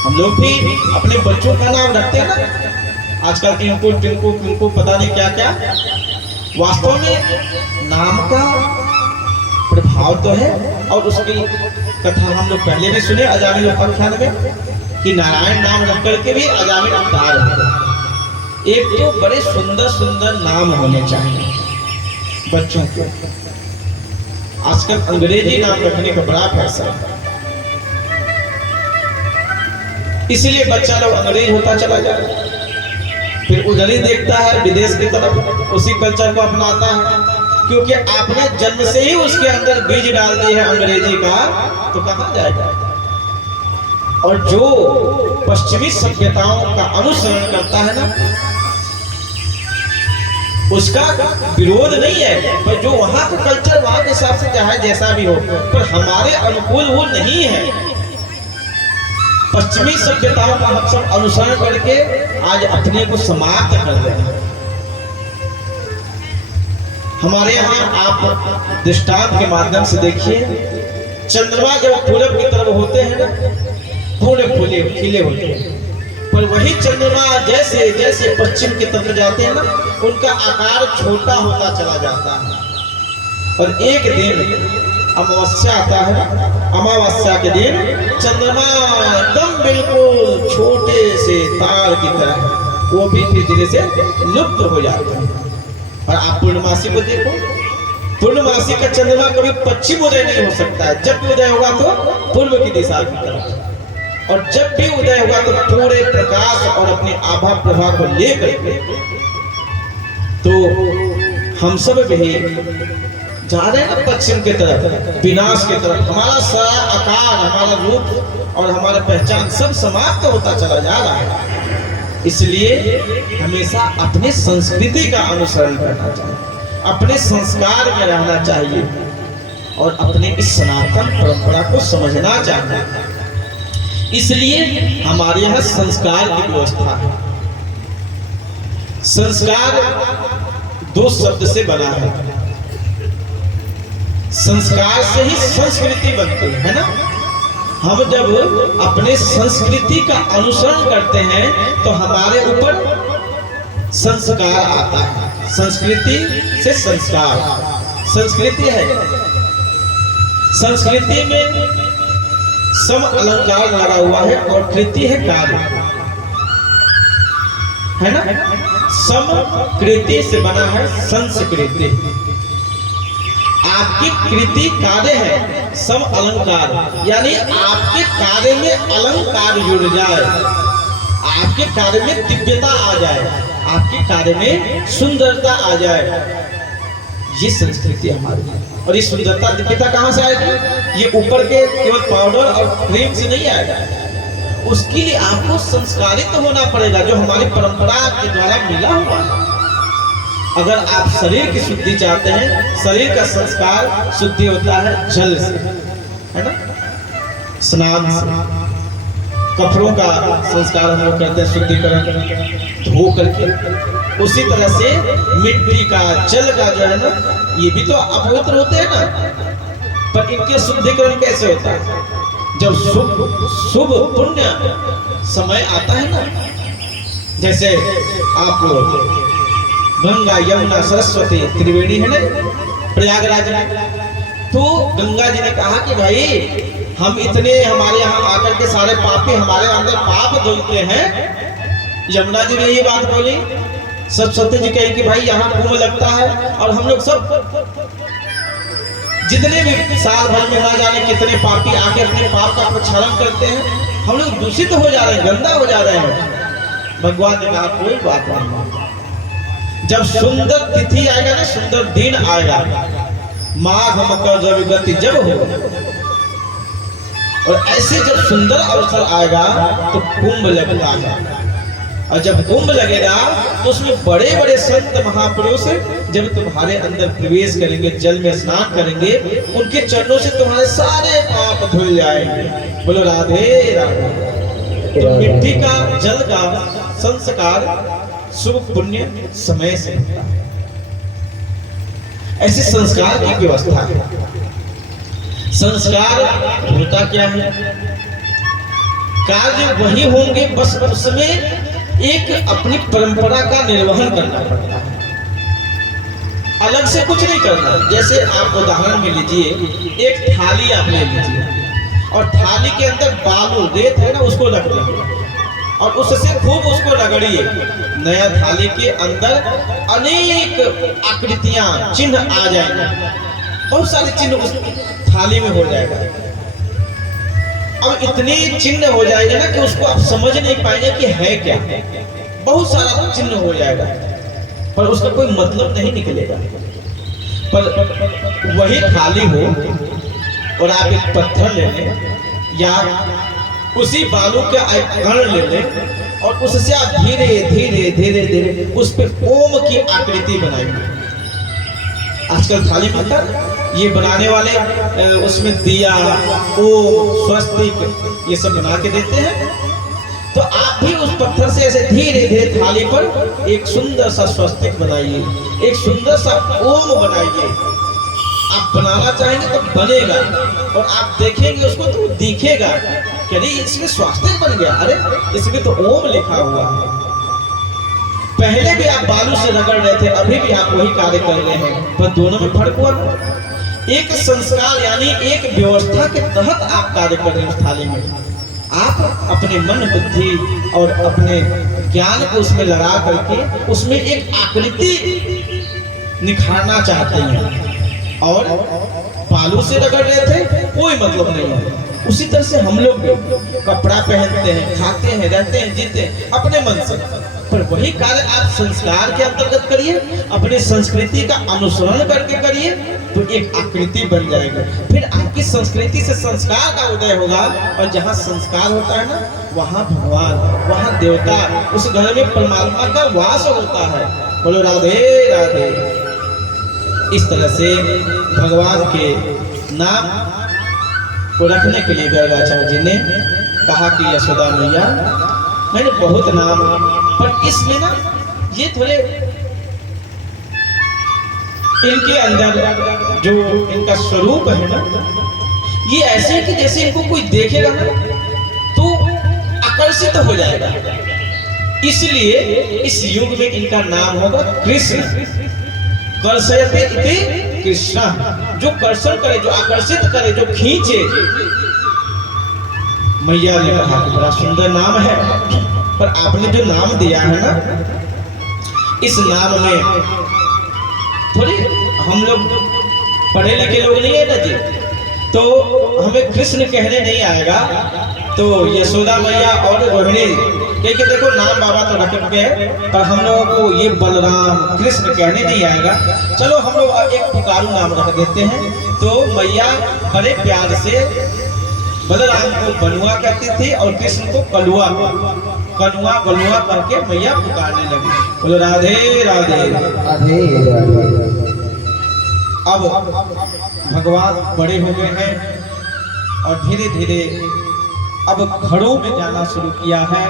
हम लोग भी अपने बच्चों का नाम रखते हैं ना, आजकल टिंकू टिंकू टिंकू पता नहीं क्या क्या। वास्तव में नाम का प्रभाव तो है, और उसकी कथा हम लोग पहले भी सुने अजामिल उपाख्यान में, कि नारायण नाम रख करके भी अजामिल अवतार है। एक तो बड़े सुंदर सुंदर नाम होने चाहिए। बच्चों के। आजकल अंग्रेजी नाम रखने का बड़ा फैशन है, इसीलिए बच्चा लोग अंग्रेज होता चला जा रहा है, फिर उधर ही देखता है विदेश की तरफ, उसी कल्चर को अपनाता है, क्योंकि आपने जन्म से ही उसके अंदर बीज डाल दी है अंग्रेजी का, तो कहाँ जाएगा। और जो पश्चिमी सभ्यताओं का अनुसरण करता है ना, उसका विरोध नहीं है, पर जो वहां का कल्चर वहां के हिसाब से चाहे जैसा भी हो, पर हमारे अनुकूल वो नहीं है। पश्चिमी सभ्यताओं का हम सब अनुसरण करके आज अपने को समाप्त कर रहे हैं। हमारे यहाँ आप दृष्टांत के माध्यम से देखिए, चंद्रमा जब पूरब की तरफ होते हैं ना, पूरे फूले खिले होते हैं, पर वही चंद्रमा जैसे जैसे पश्चिम की तरफ जाते हैं ना, उनका आकार छोटा होता चला जाता है। और एक दिन अमावस्या आता है, अमावस्या के दिन चंद्रमा एकदम बिल्कुल छोटे से तार की तरह वो भी धीरे से लुप्त हो जाते हैं। और आप पूर्णमासी को देखो, पूर्णमासी का चंद्रमा कभी पश्चिम उदय नहीं हो सकता है, जब भी उदय होगा तो पूर्व की दिशा की तरफ, और जब भी उदय होगा तो पूरे प्रकाश और अपनी आभा प्रभा को लेकर। तो हम सब भी जा रहे हैं ना पश्चिम की तरफ, विनाश की तरफ। हमारा सारा आकार, हमारा रूप और हमारा पहचान सब समाप्त होता चला जा रहा है। इसलिए हमेशा अपने संस्कृति का अनुसरण करना चाहिए, अपने संस्कार में रहना चाहिए और अपने इस सनातन परंपरा को समझना चाहिए। इसलिए हमारे यहाँ संस्कार की व्यवस्था है। संस्कार दो शब्द से बना है, संस्कार से ही संस्कृति बनती है ना। हम जब अपने संस्कृति का अनुसरण करते हैं तो हमारे ऊपर संस्कार आता है। संस्कृति से संस्कार, संस्कृति है, संस्कृति में सम अलंकार लगा हुआ है और कृति है कार्य, है ना। सम कृति से बना है संस्कृति। आपकी कृति कार्य है, सम अलंकार, यानी आपके कार्य में अलंकार जुड़ जाए, आपके कार्य में दिव्यता आ जाए, आपके कार्य में सुंदरता आ जाए, ये संस्कृति हमारी है। और ये सुंदरता दिव्यता कहाँ से आएगी? ये ऊपर के केवल पाउडर और क्रीम से नहीं आएगा, उसके लिए आपको संस्कारित होना पड़ेगा, जो हमारी परंपरा के द्वारा मिला हुआ है। अगर आप शरीर की शुद्धि चाहते हैं, शरीर का संस्कार शुद्धि होता है जल से, है ना, स्नान से। कपड़ों का संस्कार हम लोग करते हैं शुद्धिकरण धो करके, उसी तरह से मिट्टी का, जल का जो है ना, ये भी तो अपवित्र होते हैं ना, पर इनके शुद्धिकरण कैसे होता है? जब शुभ पुण्य समय आता है ना, जैसे आप गंगा यमुना सरस्वती त्रिवेणी है ना प्रयागराज में, तो गंगा जी ने कहा कि भाई हम इतने हमारे यहाँ आकर के सारे पापी हमारे अंदर पाप धुलते हैं। यमुना जी ने ये बात बोली, सरस्वती जी कही कि भाई यहाँ कुंभ लगता है और हम लोग सब जितने भी साल भर में ना जाने कितने पापी आके अपने पाप का प्रक्षालन करते हैं, हम लोग दूषित हो जा रहे हैं, गंदा हो जा रहे हैं। भगवान ने कहा कोई बात नहीं, जब सुंदर तिथि आएगा ना, सुंदर दिन आएगा, माघ मकर जब गति जब हो, और ऐसे जब सुंदर अवसर आएगा तो कुंभ लगता है। और जब कुंभ लगेगा तो उसमें बड़े बड़े संत महापुरुष जब तुम्हारे अंदर प्रवेश करेंगे, जल में स्नान करेंगे, उनके चरणों से तुम्हारे सारे पाप धुल जाएंगे। बोलो राधे राधे। तो मिट्टी का, जल का संस्कार शुभ पुण्य समय से होता है। ऐसे संस्कार की व्यवस्था है। संस्कार होता क्या है? कार्य वही होंगे, बस उसमें एक अपनी परंपरा का निर्वहन करना पड़ता है, अलग से कुछ नहीं करना। जैसे आप उदाहरण में लीजिए, एक थाली आप ले लीजिए और थाली के अंदर बालू रेत है ना, उसको रख देंगे, और उससे खूब उसको रगड़िए। नया थाली के अंदर अनेक आकृतियां, चिन्ह आ जाएंगे, बहुत सारे चिन्ह उस थाली में हो जाएगा। अब इतने चिन्ह हो जाएंगे ना कि उसको आप समझ नहीं पाएंगे कि है क्या। बहुत सारा चिन्ह हो जाएगा पर उसका कोई मतलब नहीं निकलेगा। पर वही थाली हो और आप एक पत्थर ले लें या उसी बालू के कण ले लें और उससे आप धीरे धीरे धीरे धीरे उस पे ओम की आकृति बनाएंगे। आजकल थाली पत्थर ये बनाने वाले उसमें दिया, ओम, स्वस्तिक ये सब बना के देते हैं। तो आप भी उस पत्थर से ऐसे धीरे धीरे थाली पर एक सुंदर सा स्वस्तिक बनाइए, एक सुंदर सा ओम बनाइए। आप बनाना चाहेंगे तो बनेगा और आप देखेंगे उसको तो दिखेगा कि अरे इसमें स्वस्तिक बन गया, अरे इसमें तो ओम लिखा हुआ है। पहले भी आप बालू से रगड़ रहे थे, अभी भी आप वही कार्य कर रहे हैं, पर दोनों में फर्क हुआ। एक संस्कार यानी एक व्यवस्था के तहत आप कार्य कर रहे हैं। उस थाली में आप अपने मन बुद्धि और अपने ज्ञान को उसमें लगा करके उसमें एक आकृति निखारना चाहते हैं। और बालू से रगड़ रहे थे, कोई मतलब नहीं है। उसी तरह से हम लोग भी कपड़ा पहनते हैं, खाते हैं, रहते हैं, जीते हैं अपने मन से, पर वही कार्य आप संस्कार के अंतर्गत करिए, अपनी संस्कृति का अनुसरण करके करिए, तो एक आकृति बन जाएगी। फिर आपकी संस्कृति से संस्कार का उदय होगा और जहाँ संस्कार होता है ना, वहाँ भगवान, वहाँ देवता, उस घर में परमात्मा का वास होता है। बोलो राधे राधे। इस तरह से भगवान के नाम को रखने के लिए गर्गाचार्य जी ने कहा कि यशोदा मैया मैंने बहुत नाम, पर इसमें ना ये थोड़े इनके अंदर जो इनका स्वरूप है ना, ये ऐसे है कि जैसे इनको कोई देखेगा ना तो आकर्षित हो जाएगा। इसलिए इस युग में इनका नाम होगा कृष्ण। कर्षयते इति कृष्ण, जो कर्षण करे, जो आकर्षित करे, जो खींचे। मैया ने कहा कि बड़ा सुंदर नाम है, पर आपने जो नाम दिया है ना, इस नाम में थोड़ी हम लोग पढ़े लिखे लोग नहीं है ना जी, तो हमें कृष्ण कहने नहीं आएगा। तो यशोदा मैया और रोहिणी, क्योंकि देखो नाम बाबा तो रख गए, पर हम लोगों को ये बलराम कृष्ण कहने नहीं आएगा। चलो हम लोग एक पुकारू नाम रख देते हैं। तो मैया बड़े प्यार से बलराम को बनुआ कहती थी और कृष्ण को कलुआ, कनुआ बलुआ करके मैया पुकारने लगी। बोलो राधे राधे राधे राधे। अब भगवान बड़े हो गए हैं और धीरे धीरे अब घरों में जाना शुरू किया है।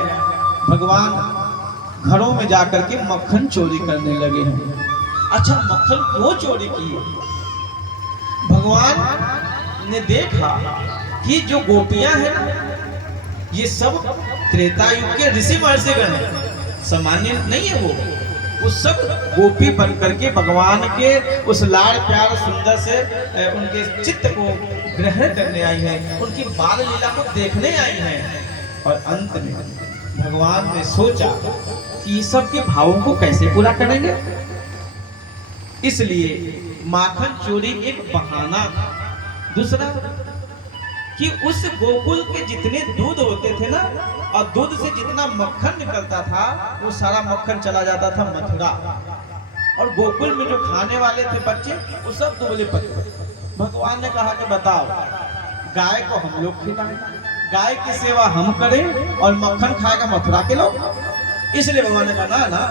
भगवान घरों में जाकर के मक्खन चोरी करने लगे हैं। अच्छा, मक्खन क्यों चोरी किए? भगवान ने देखा कि जो गोपियां हैं ना, ये सब त्रेता युग के ऋषि महर्षिगण हैं, सामान्य नहीं है। वो सब गोपी बन करके भगवान के उस लाड़ प्यार सुंदर से उनके चित्त को ग्रहण करने आई हैं, उनकी बाल लीला को देखने आई हैं। और अंत में भगवान ने सोचा कि सब के भावों को कैसे पूरा करेंगे, इसलिए माखन चोरी एक बहाना था। दूसरा कि उस गोकुल के जितने दूध होते थे ना, और दूध से जितना मक्खन निकलता था, वो सारा मक्खन चला जाता था मथुरा। और गोकुल में जो खाने वाले थे बच्चे, वो सब दुबले पतले। भगवान ने कहा कि बताओ, गाय को हम लोग खिलाएं, गाय की सेवा हम करें और मक्खन खाएगा मथुरा के लोग? इसलिए भगवान ने कहा ना,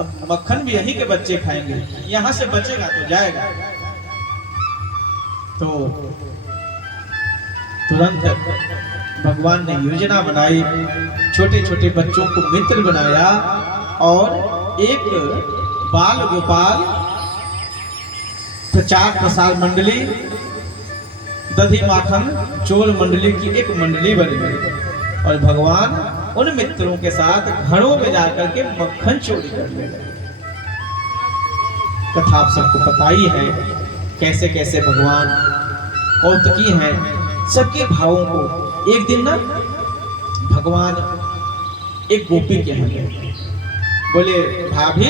अब मक्खन भी यही के बच्चे खाएंगे, यहाँ से बचेगा तो जाएगा। तो तुरंत भगवान ने योजना बनाई, छोटे छोटे बच्चों को मित्र बनाया और एक बाल गोपाल प्रचार प्रसार मंडली, दधी माखन चोर मंडली की एक मंडली बन गई। और भगवान उन मित्रों के साथ घरों में जाकर के मक्खन चोरी करने लगे। कथा आप सबको पता ही है, कैसे कैसे भगवान कौतुकी हैं, सबके भावों को। एक दिन ना भगवान एक गोपी के यहाँ गए, बोले भाभी,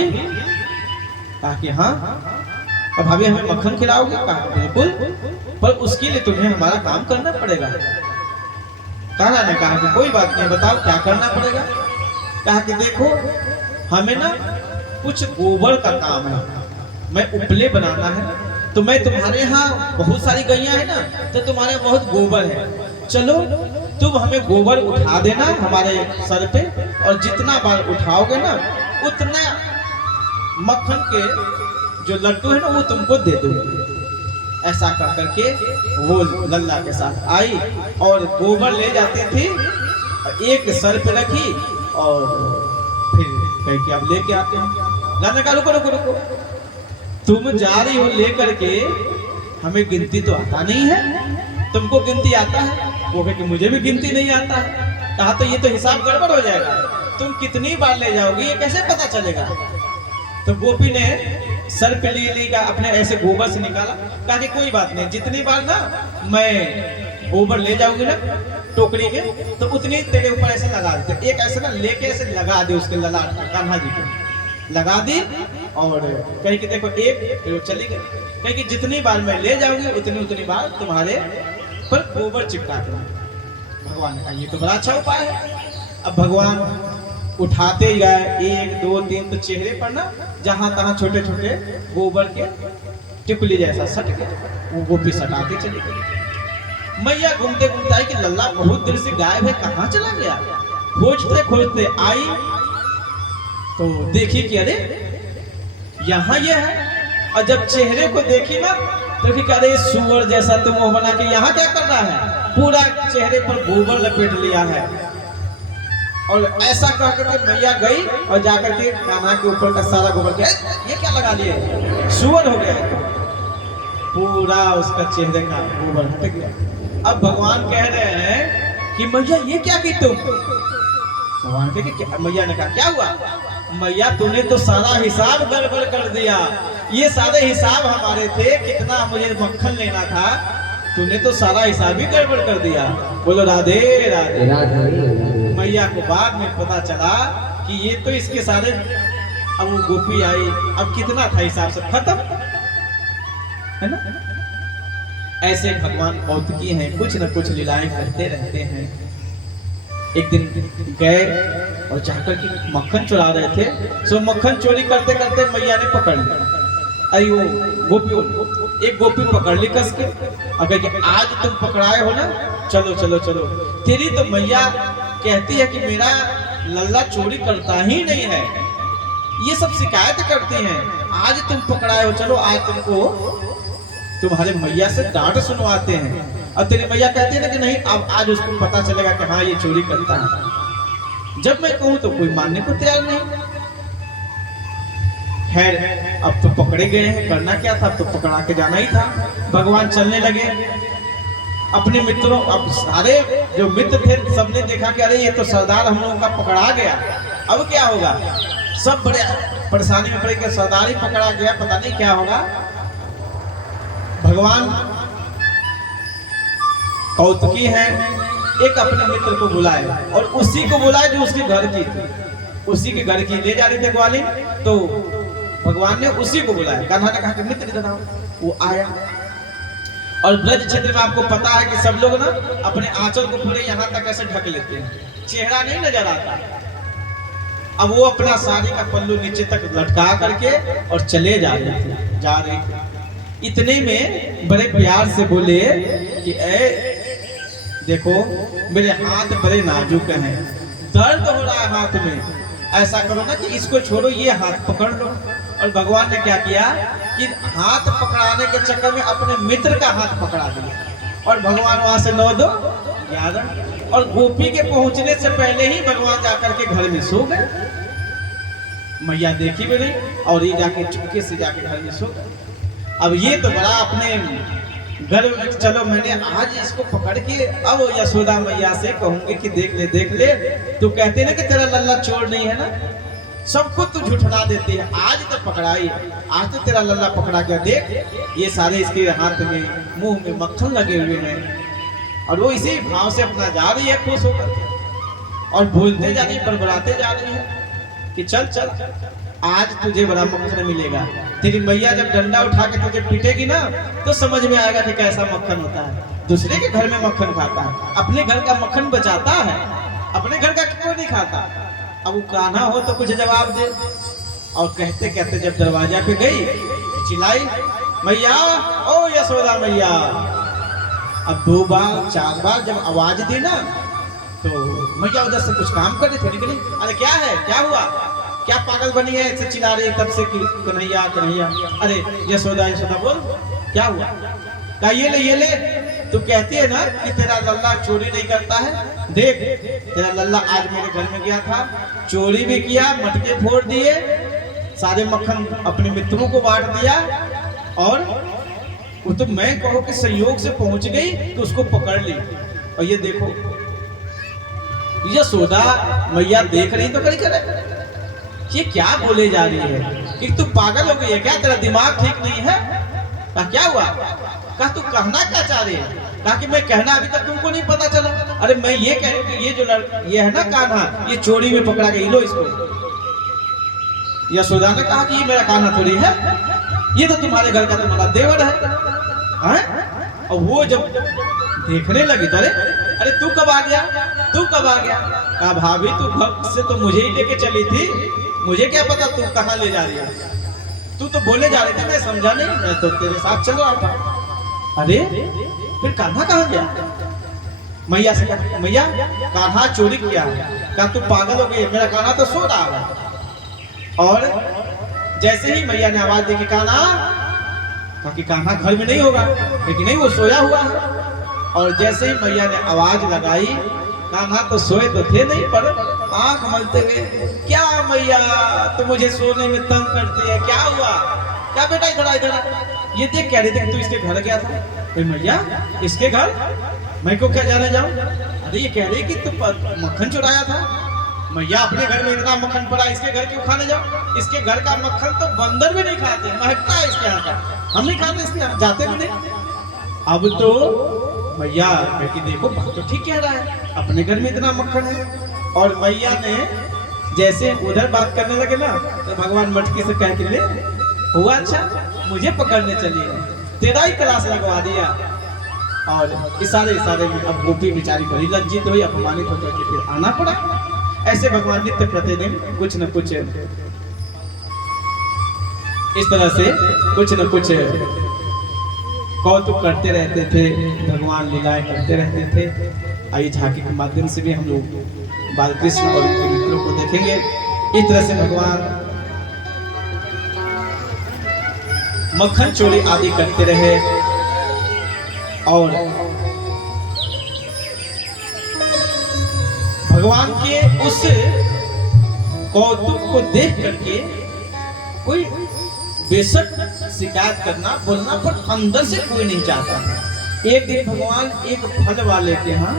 कहा कि हाँ। और भाभी हमें मक्खन खिलाओगे? कहा बिल्कुल, पर उसके लिए तुम्हें हमारा काम करना पड़ेगा। कान्हा ने कहा कि कोई बात नहीं, बताओ क्या करना पड़ेगा। कहा कि देखो हमें ना कुछ गोबर का काम है, मैं उपले बनाना है, तो मैं तुम्हारे यहाँ बहुत सारी गैया है ना, तो तुम्हारे बहुत गोबर है, चलो तुम हमें गोबर उठा देना हमारे सर पे, और जितना बार उठाओगे ना उतना मक्खन के जो लड्डू है ना वो तुमको दे दूंगी। ऐसा कर करके वो लल्ला के साथ आई और गोबर ले जाती थी, एक सर पे रखी और फिर कह के अब लेके आते हैं। लल्ला का रुको रुको रुको, तुम जा रही हो लेकर के, हमें गिनती तो आता नहीं है, तुमको गिनती आता है? वो कहे कि मुझे भी गिनती नहीं आता है। कहा तो ये तो हिसाब गड़बड़ हो जाएगा, तुम कितनी बार ले जाओगी ये कैसे पता चलेगा? तो गोपी ने सर पे लेगा अपने ऐसे गोबर से निकाला, कहा कि कोई बात नहीं, जितनी बार ना मैं गोबर ले जाऊंगी ना टोकरी के, तो उतनी तेरे ऊपर ऐसे लगा देते। एक ऐसे ना लेके ऐसे लगा दे उसके ललाट पर, कान्हा जी को लगा दी और कहीं कि देखो एक, फिर वो चली गई। कहीं कि जितनी बार मैं ले जाऊंगी उतनी उतनी बार तुम्हारे पर गोबर चिपका दूंगा। भगवान ने कहा ये तो बड़ा अच्छा उपाय है। अब भगवान उठाते ही गए, 1 2 3, तो चेहरे पर ना जहां तहां छोटे छोटे गोबर के टिकुली जैसा सट गए, वो गोपी सटाते चली गई। मैया घूमते घूमते आई कि लल्ला बहुत देर से गायब है, कहाँ चला गया। खोजते खोजते आई तो देखी कि अरे यहाँ ये है, और जब चेहरे को देखी ना तो कि अरे सुअर जैसा तुम मुंह बना के यहाँ क्या कर रहा है, पूरा चेहरे पर गोबर लपेट लिया है। और ऐसा कह करके मैया गई और जाकर के कान्हा के ऊपर का सारा गोबर के ये क्या लगा लिए, सुअर हो गया, पूरा उसका चेहरे का गोबर हट गया। अब भगवान कह रहे हैं कि मैया ये क्या की तुम? भगवान कहे कि मैया ने कहा क्या हुआ? मैया तूने तो सारा हिसाब गड़बड़ कर दिया, ये सारे हिसाब हमारे थे, कितना मुझे मक्खन लेना था, तूने तो सारा हिसाब ही गड़बड़ कर दिया। बोलो राधे राधे राधे। मैया को बाद में पता चला कि ये तो इसके सारे, अब वो गोपी आई, अब कितना था हिसाब से खत्म है ना। ऐसे भगवान कौतुकी हैं, कुछ न कुछ लीलाएं करते रहते हैं। एक दिन गए और जाकर के मक्खन चुरा रहे थे, सो मक्खन चोरी करते करते मैया ने पकड़ लिया। अरे वो गोपी, एक गोपी पकड़ ली कस के, अगर कि आज तुम पकड़ाए हो ना, चलो चलो चलो, तेरी तो मैया कहती है कि मेरा लल्ला चोरी करता ही नहीं है, ये सब शिकायत करती हैं, आज तुम पकड़ाए हो, चलो आज तुमको तुम्हारे मैया से डांट सुनवाते हैं। अब तेरी मैया कहती है ना कि नहीं, अब आज उसको पता चलेगा कि हाँ ये चोरी करता है। जब मैं कहूँ तो कोई मानने को तैयार नहीं। खैर अब तो पकड़े गए हैं, करना क्या था, अब तो पकड़ा के जाना ही था। भगवान चलने लगे अपने मित्रों, अब सारे जो मित्र थे सबने देखा कि अरे ये तो सरदार हम लोगों का पकड़ा गया, अब क्या होगा। सब बड़े परेशानी में पड़े कि सरदार ही पकड़ा गया, पता नहीं क्या होगा। भगवान कौतुकी है, एक अपने मित्र को बुलाए और उसी को बुलाए जो उसके घर की थी, उसी के घर की ले जा रहे थे ग्वालिन, तो भगवान ने उसी को बुलाया। कान्हा ने कहा कि मित्र इधर आओ, वो आया। और ब्रज क्षेत्र में आपको पता है कि सब लोग ना अपने आंचल को पूरे यहाँ तक ऐसे ढक लेते हैं, चेहरा नहीं नजर आता। अब वो अपना साड़ी का पल्लू नीचे तक लटका करके और चले जा रहे थे। इतने में बड़े प्यार से बोले कि ए देखो मेरे हाथ बड़े नाजुक हैं, दर्द हो रहा है हाथ में, ऐसा करो ना कि इसको छोड़ो, ये हाथ पकड़ लो। और भगवान ने क्या किया कि हाथ पकड़ाने के चक्कर में अपने मित्र का हाथ पकड़ा दिया और भगवान वहां से 9 2 11 और गोपी के पहुंचने से पहले ही भगवान जाकर के घर में सो गए। मैया देखी भी नहीं और ये जाके चुपके से जाके घर में सो गए। अब ये तो बड़ा अपने गर्व में, चलो मैंने आज इसको पकड़ के अब यशोदा मैया से कहूंगी कि देख ले तू कहते ना कि तेरा लल्ला चोर नहीं है ना, सबको तू झुठला देती है, आज तो पकड़ाई, आज तो तेरा लल्ला पकड़ा गया, देख ये सारे इसके हाथ में मुंह में मक्खन लगे हुए हैं और वो इसी भाव से अपना जा रही है खुश होकर। और बोलते जा रही है, बड़बड़ाते जा रही है कि चल चल आज तुझे बड़ा मक्खन मिलेगा। तेरी मैया जब डंडा उठा के तुझे पीटेगी ना तो समझ में आएगा कि कैसा मक्खन होता है। दूसरे के घर में मक्खन खाता है, अपने घर का मक्खन बचाता है, अपने घर का क्यों नहीं खाता। अब वो कान्हा हो तो कुछ जवाब दे। और कहते कहते जब दरवाजा पे गई चिल्लाई, मैया ओ यशोदा मैया। अब 2 बार 4 बार जब आवाज दी ना तो मैया उधर से कुछ काम कर रही थी, निकली। अरे क्या है, क्या हुआ, क्या पागल बनी है, ऐसे चिल्ला रही तब से कि कन्हैया कन्हैया। अरे यशोदा यशोदा बोल क्या हुआ। कहा ये ले। तू कहती है ना कि तेरा लल्ला चोरी नहीं करता है, देख तेरा लल्ला आज मेरे घर में गया था, चोरी भी किया, मटके फोड़ दिए, सारे मक्खन अपने मित्रों को बांट दिया। और वो तो मैं कहो कि संयोग से पहुंच गई तो उसको पकड़ ली। और ये देखो यशोदा मैया देख रही तो करी करे, ये क्या बोले जा रही है कि तू पागल हो गई है क्या, तेरा दिमाग ठीक नहीं है। कहा क्या हुआ, कहा तू कहना क्या चाह रही है। कहा कि मैं कहना अभी तक तुमको नहीं पता चला। अरे मैं ये कह रही कि ये जो ये है ना कान्हा, ये चोरी में पकड़ा गई, लो इसको। यशोदा ने कहा कि ये मेरा कान्हा थोड़ी है, ये तो तुम्हारे घर का तुम्हारा देवर है। और वो जब देखने लगी तो अरे तू कब आ गया, तू कब आ गया। कहा भाभी तू भक्त से तो मुझे ही लेके चली थी, मुझे क्या पता तू कहाँ ले जा रही है। तू तो बोले जा रही थी, मैं समझा नहीं, मैं तो तेरे साथ चल रहा था। अरे फिर कान्हा कहाँ गया। मैया से कहा मैया कान्हा चोरी किया। कहा तू पागल हो गई, मेरा कान्हा तो सो रहा है। और जैसे ही मैया ने आवाज दी कि कान्हा, कहा कि कान्हा घर में नहीं होगा, लेकिन नहीं वो सोया हुआ है। और जैसे ही मैया ने आवाज लगाई, कान्हा तो सोए तो थे नहीं पर आंख मलते हुए, क्या मैया तो मुझे सोने में तंग करती है, क्या हुआ, क्या बेटा इधर इधर। ये देख कह रही थी कि तू इसके घर गया था। मैया इसके घर मैं को क्या जाने जाऊं। अरे ये कह रही कि तू मक्खन चुराया था। मैया अपने घर में इतना मक्खन पड़ा, इसके घर क्यों खाने जाओ। इसके घर का मक्खन तो बंदर भी नहीं खाते, महकता है इसके यहाँ का, हम नहीं खाते इसके यहाँ, जाते भी नहीं। अब तो मैया बेटी देखो बात तो ठीक कह रहा है, अपने घर में इतना मक्खन है। और मैया ने जैसे उधर बात करने लगे ना तो भगवान मटकी से कह के ले हुआ, अच्छा मुझे पकड़ने चलिए, तेरा ही क्लास लगवा दिया। और इशारे में अब गोपी बेचारी बड़ी लज्जित हुई, अपमानित होकर के फिर आना पड़ा। ऐसे भगवान नित्य प्रतिदिन कुछ न कुछ इस तरह से कुछ न कुछ कौतुक करते रहते थे, भगवान लीलाएं करते रहते थे। आई झांकी के माध्यम से भी हम लोग बालकृष्ण और उनके मित्रों को देखेंगे। इस तरह से भगवान मक्खन चोरी आदि करते रहे। और भगवान के उस कौतुक को देख करके कोई बेशक शिकायत करना बोलना पर अंदर से कोई नहीं चाहता। एक दिन भगवान एक फल वाले के यहाँ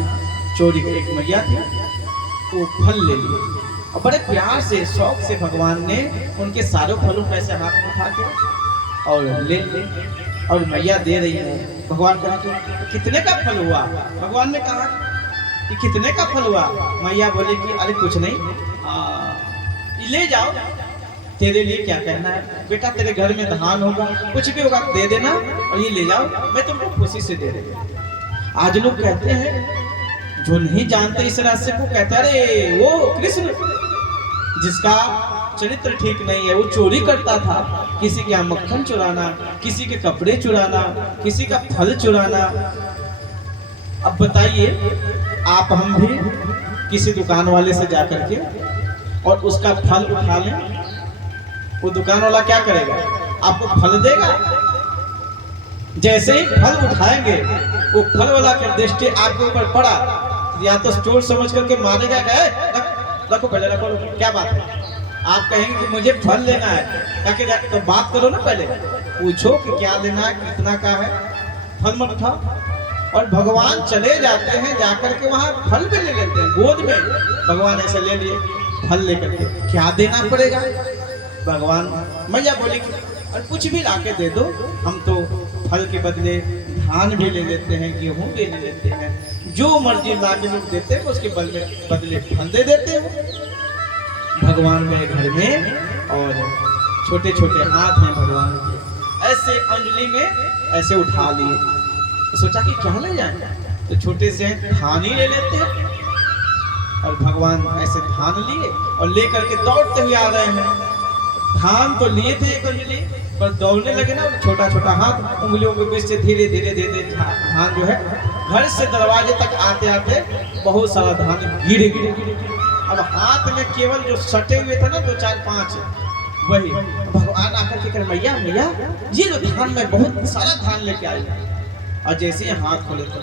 चोरी, एक मैया थी वो फल ले लिए और बड़े प्यार से शौक से भगवान ने उनके सारे फलों को ऐसे हाथ में उठा के और ले और मैया दे रही है। भगवान कहा कि कितने का फल हुआ। भगवान ने कहा कि कितने का फल हुआ। मैया बोले कि अरे कुछ नहीं, ले जाओ, तेरे लिए क्या कहना है बेटा, तेरे घर में धान होगा कुछ भी होगा दे देना और ये ले जाओ, मैं तुमको खुशी से दे रही। आज लोग कहते हैं जो नहीं जानते इस रहस्य को, कहते हैं अरे वो कृष्ण जिसका चरित्र ठीक नहीं है, वो चोरी करता था, किसी के यहाँ मक्खन चुराना, किसी के कपड़े चुराना, किसी का फल चुराना। अब बताइए आप हम भी किसी दुकान वाले से जाकर के और उसका फल उठा लें, वो दुकान वाला क्या करेगा, आपको फल देगा। जैसे ही फल उठाएंगे वो फल वाला का दृष्टि आपके ऊपर पड़ा, या तो चोर समझ करके मारेगा, रखो पहले रखो, क्या बात है। आप कहेंगे कि मुझे फल लेना है, ताकि तो बात करो ना, पहले पूछो कि क्या लेना है, कितना का है, फल मत उठाओ। और भगवान चले जाते हैं, जाकर के वहां फल भी ले लेते हैं गोद में। भगवान ऐसे ले लिए फल लेकर के, क्या देना पड़ेगा। भगवान मैया बोले कि और कुछ भी लाके दे दो, हम तो फल के बदले धान भी ले लेते हैं, गेहूं भी ले लेते हैं, जो मर्जी ला के लोग देते हैं उसके बदले फल दे देते हैं। भगवान गए घर में और छोटे छोटे हाथ हैं भगवान के, ऐसे अंजलि में ऐसे उठा लिए, सोचा कि क्या ले जाए, तो छोटे से धान ही ले लेते हैं। और भगवान ऐसे धान लिए और लेकर के दौड़ते हुए आ रहे हैं। धान तो लिए थे एक अंजलि, पर दौड़ने लगे ना, छोटा छोटा हाथ उंगलियों के बीच से धीरे धीरे धीरे धान जो है घर से दरवाजे तक आते आते बहुत सारा धान गिर गया। अब हाथ में केवल जो सटे हुए थे ना 2 4 5 वही, भगवान आकर के कह मैया मैया ये जो धान में बहुत सारा धान लेके आई, और जैसे ही हाथ खोले तो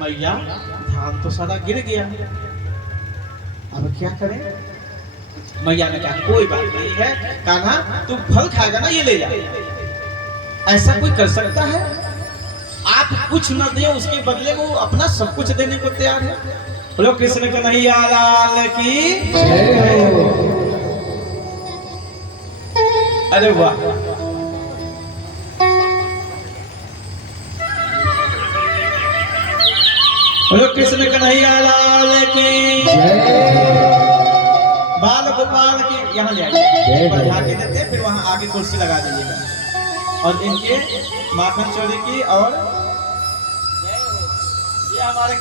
मैया धान तो सारा गिर गया, अब क्या करें। मैया ने कहा कोई बात नहीं है कान्हा, तू फल खाएगा ना, ये ले जा। ऐसा कोई कर सकता है? आप कुछ न दे उसके बदले वो अपना सब कुछ देने को तैयार है। बोलो कृष्ण कन्हैया लाल की जय हो। अरे वाह, बोलो कृष्ण कन्हैया लाल की जय। बाल गोपाल की यहाँ ले आइए, बढ़ा के देते हैं, फिर वहाँ आगे कुर्सी लगा दीजिएगा। और इनके माखन चोरी की और ये हमारे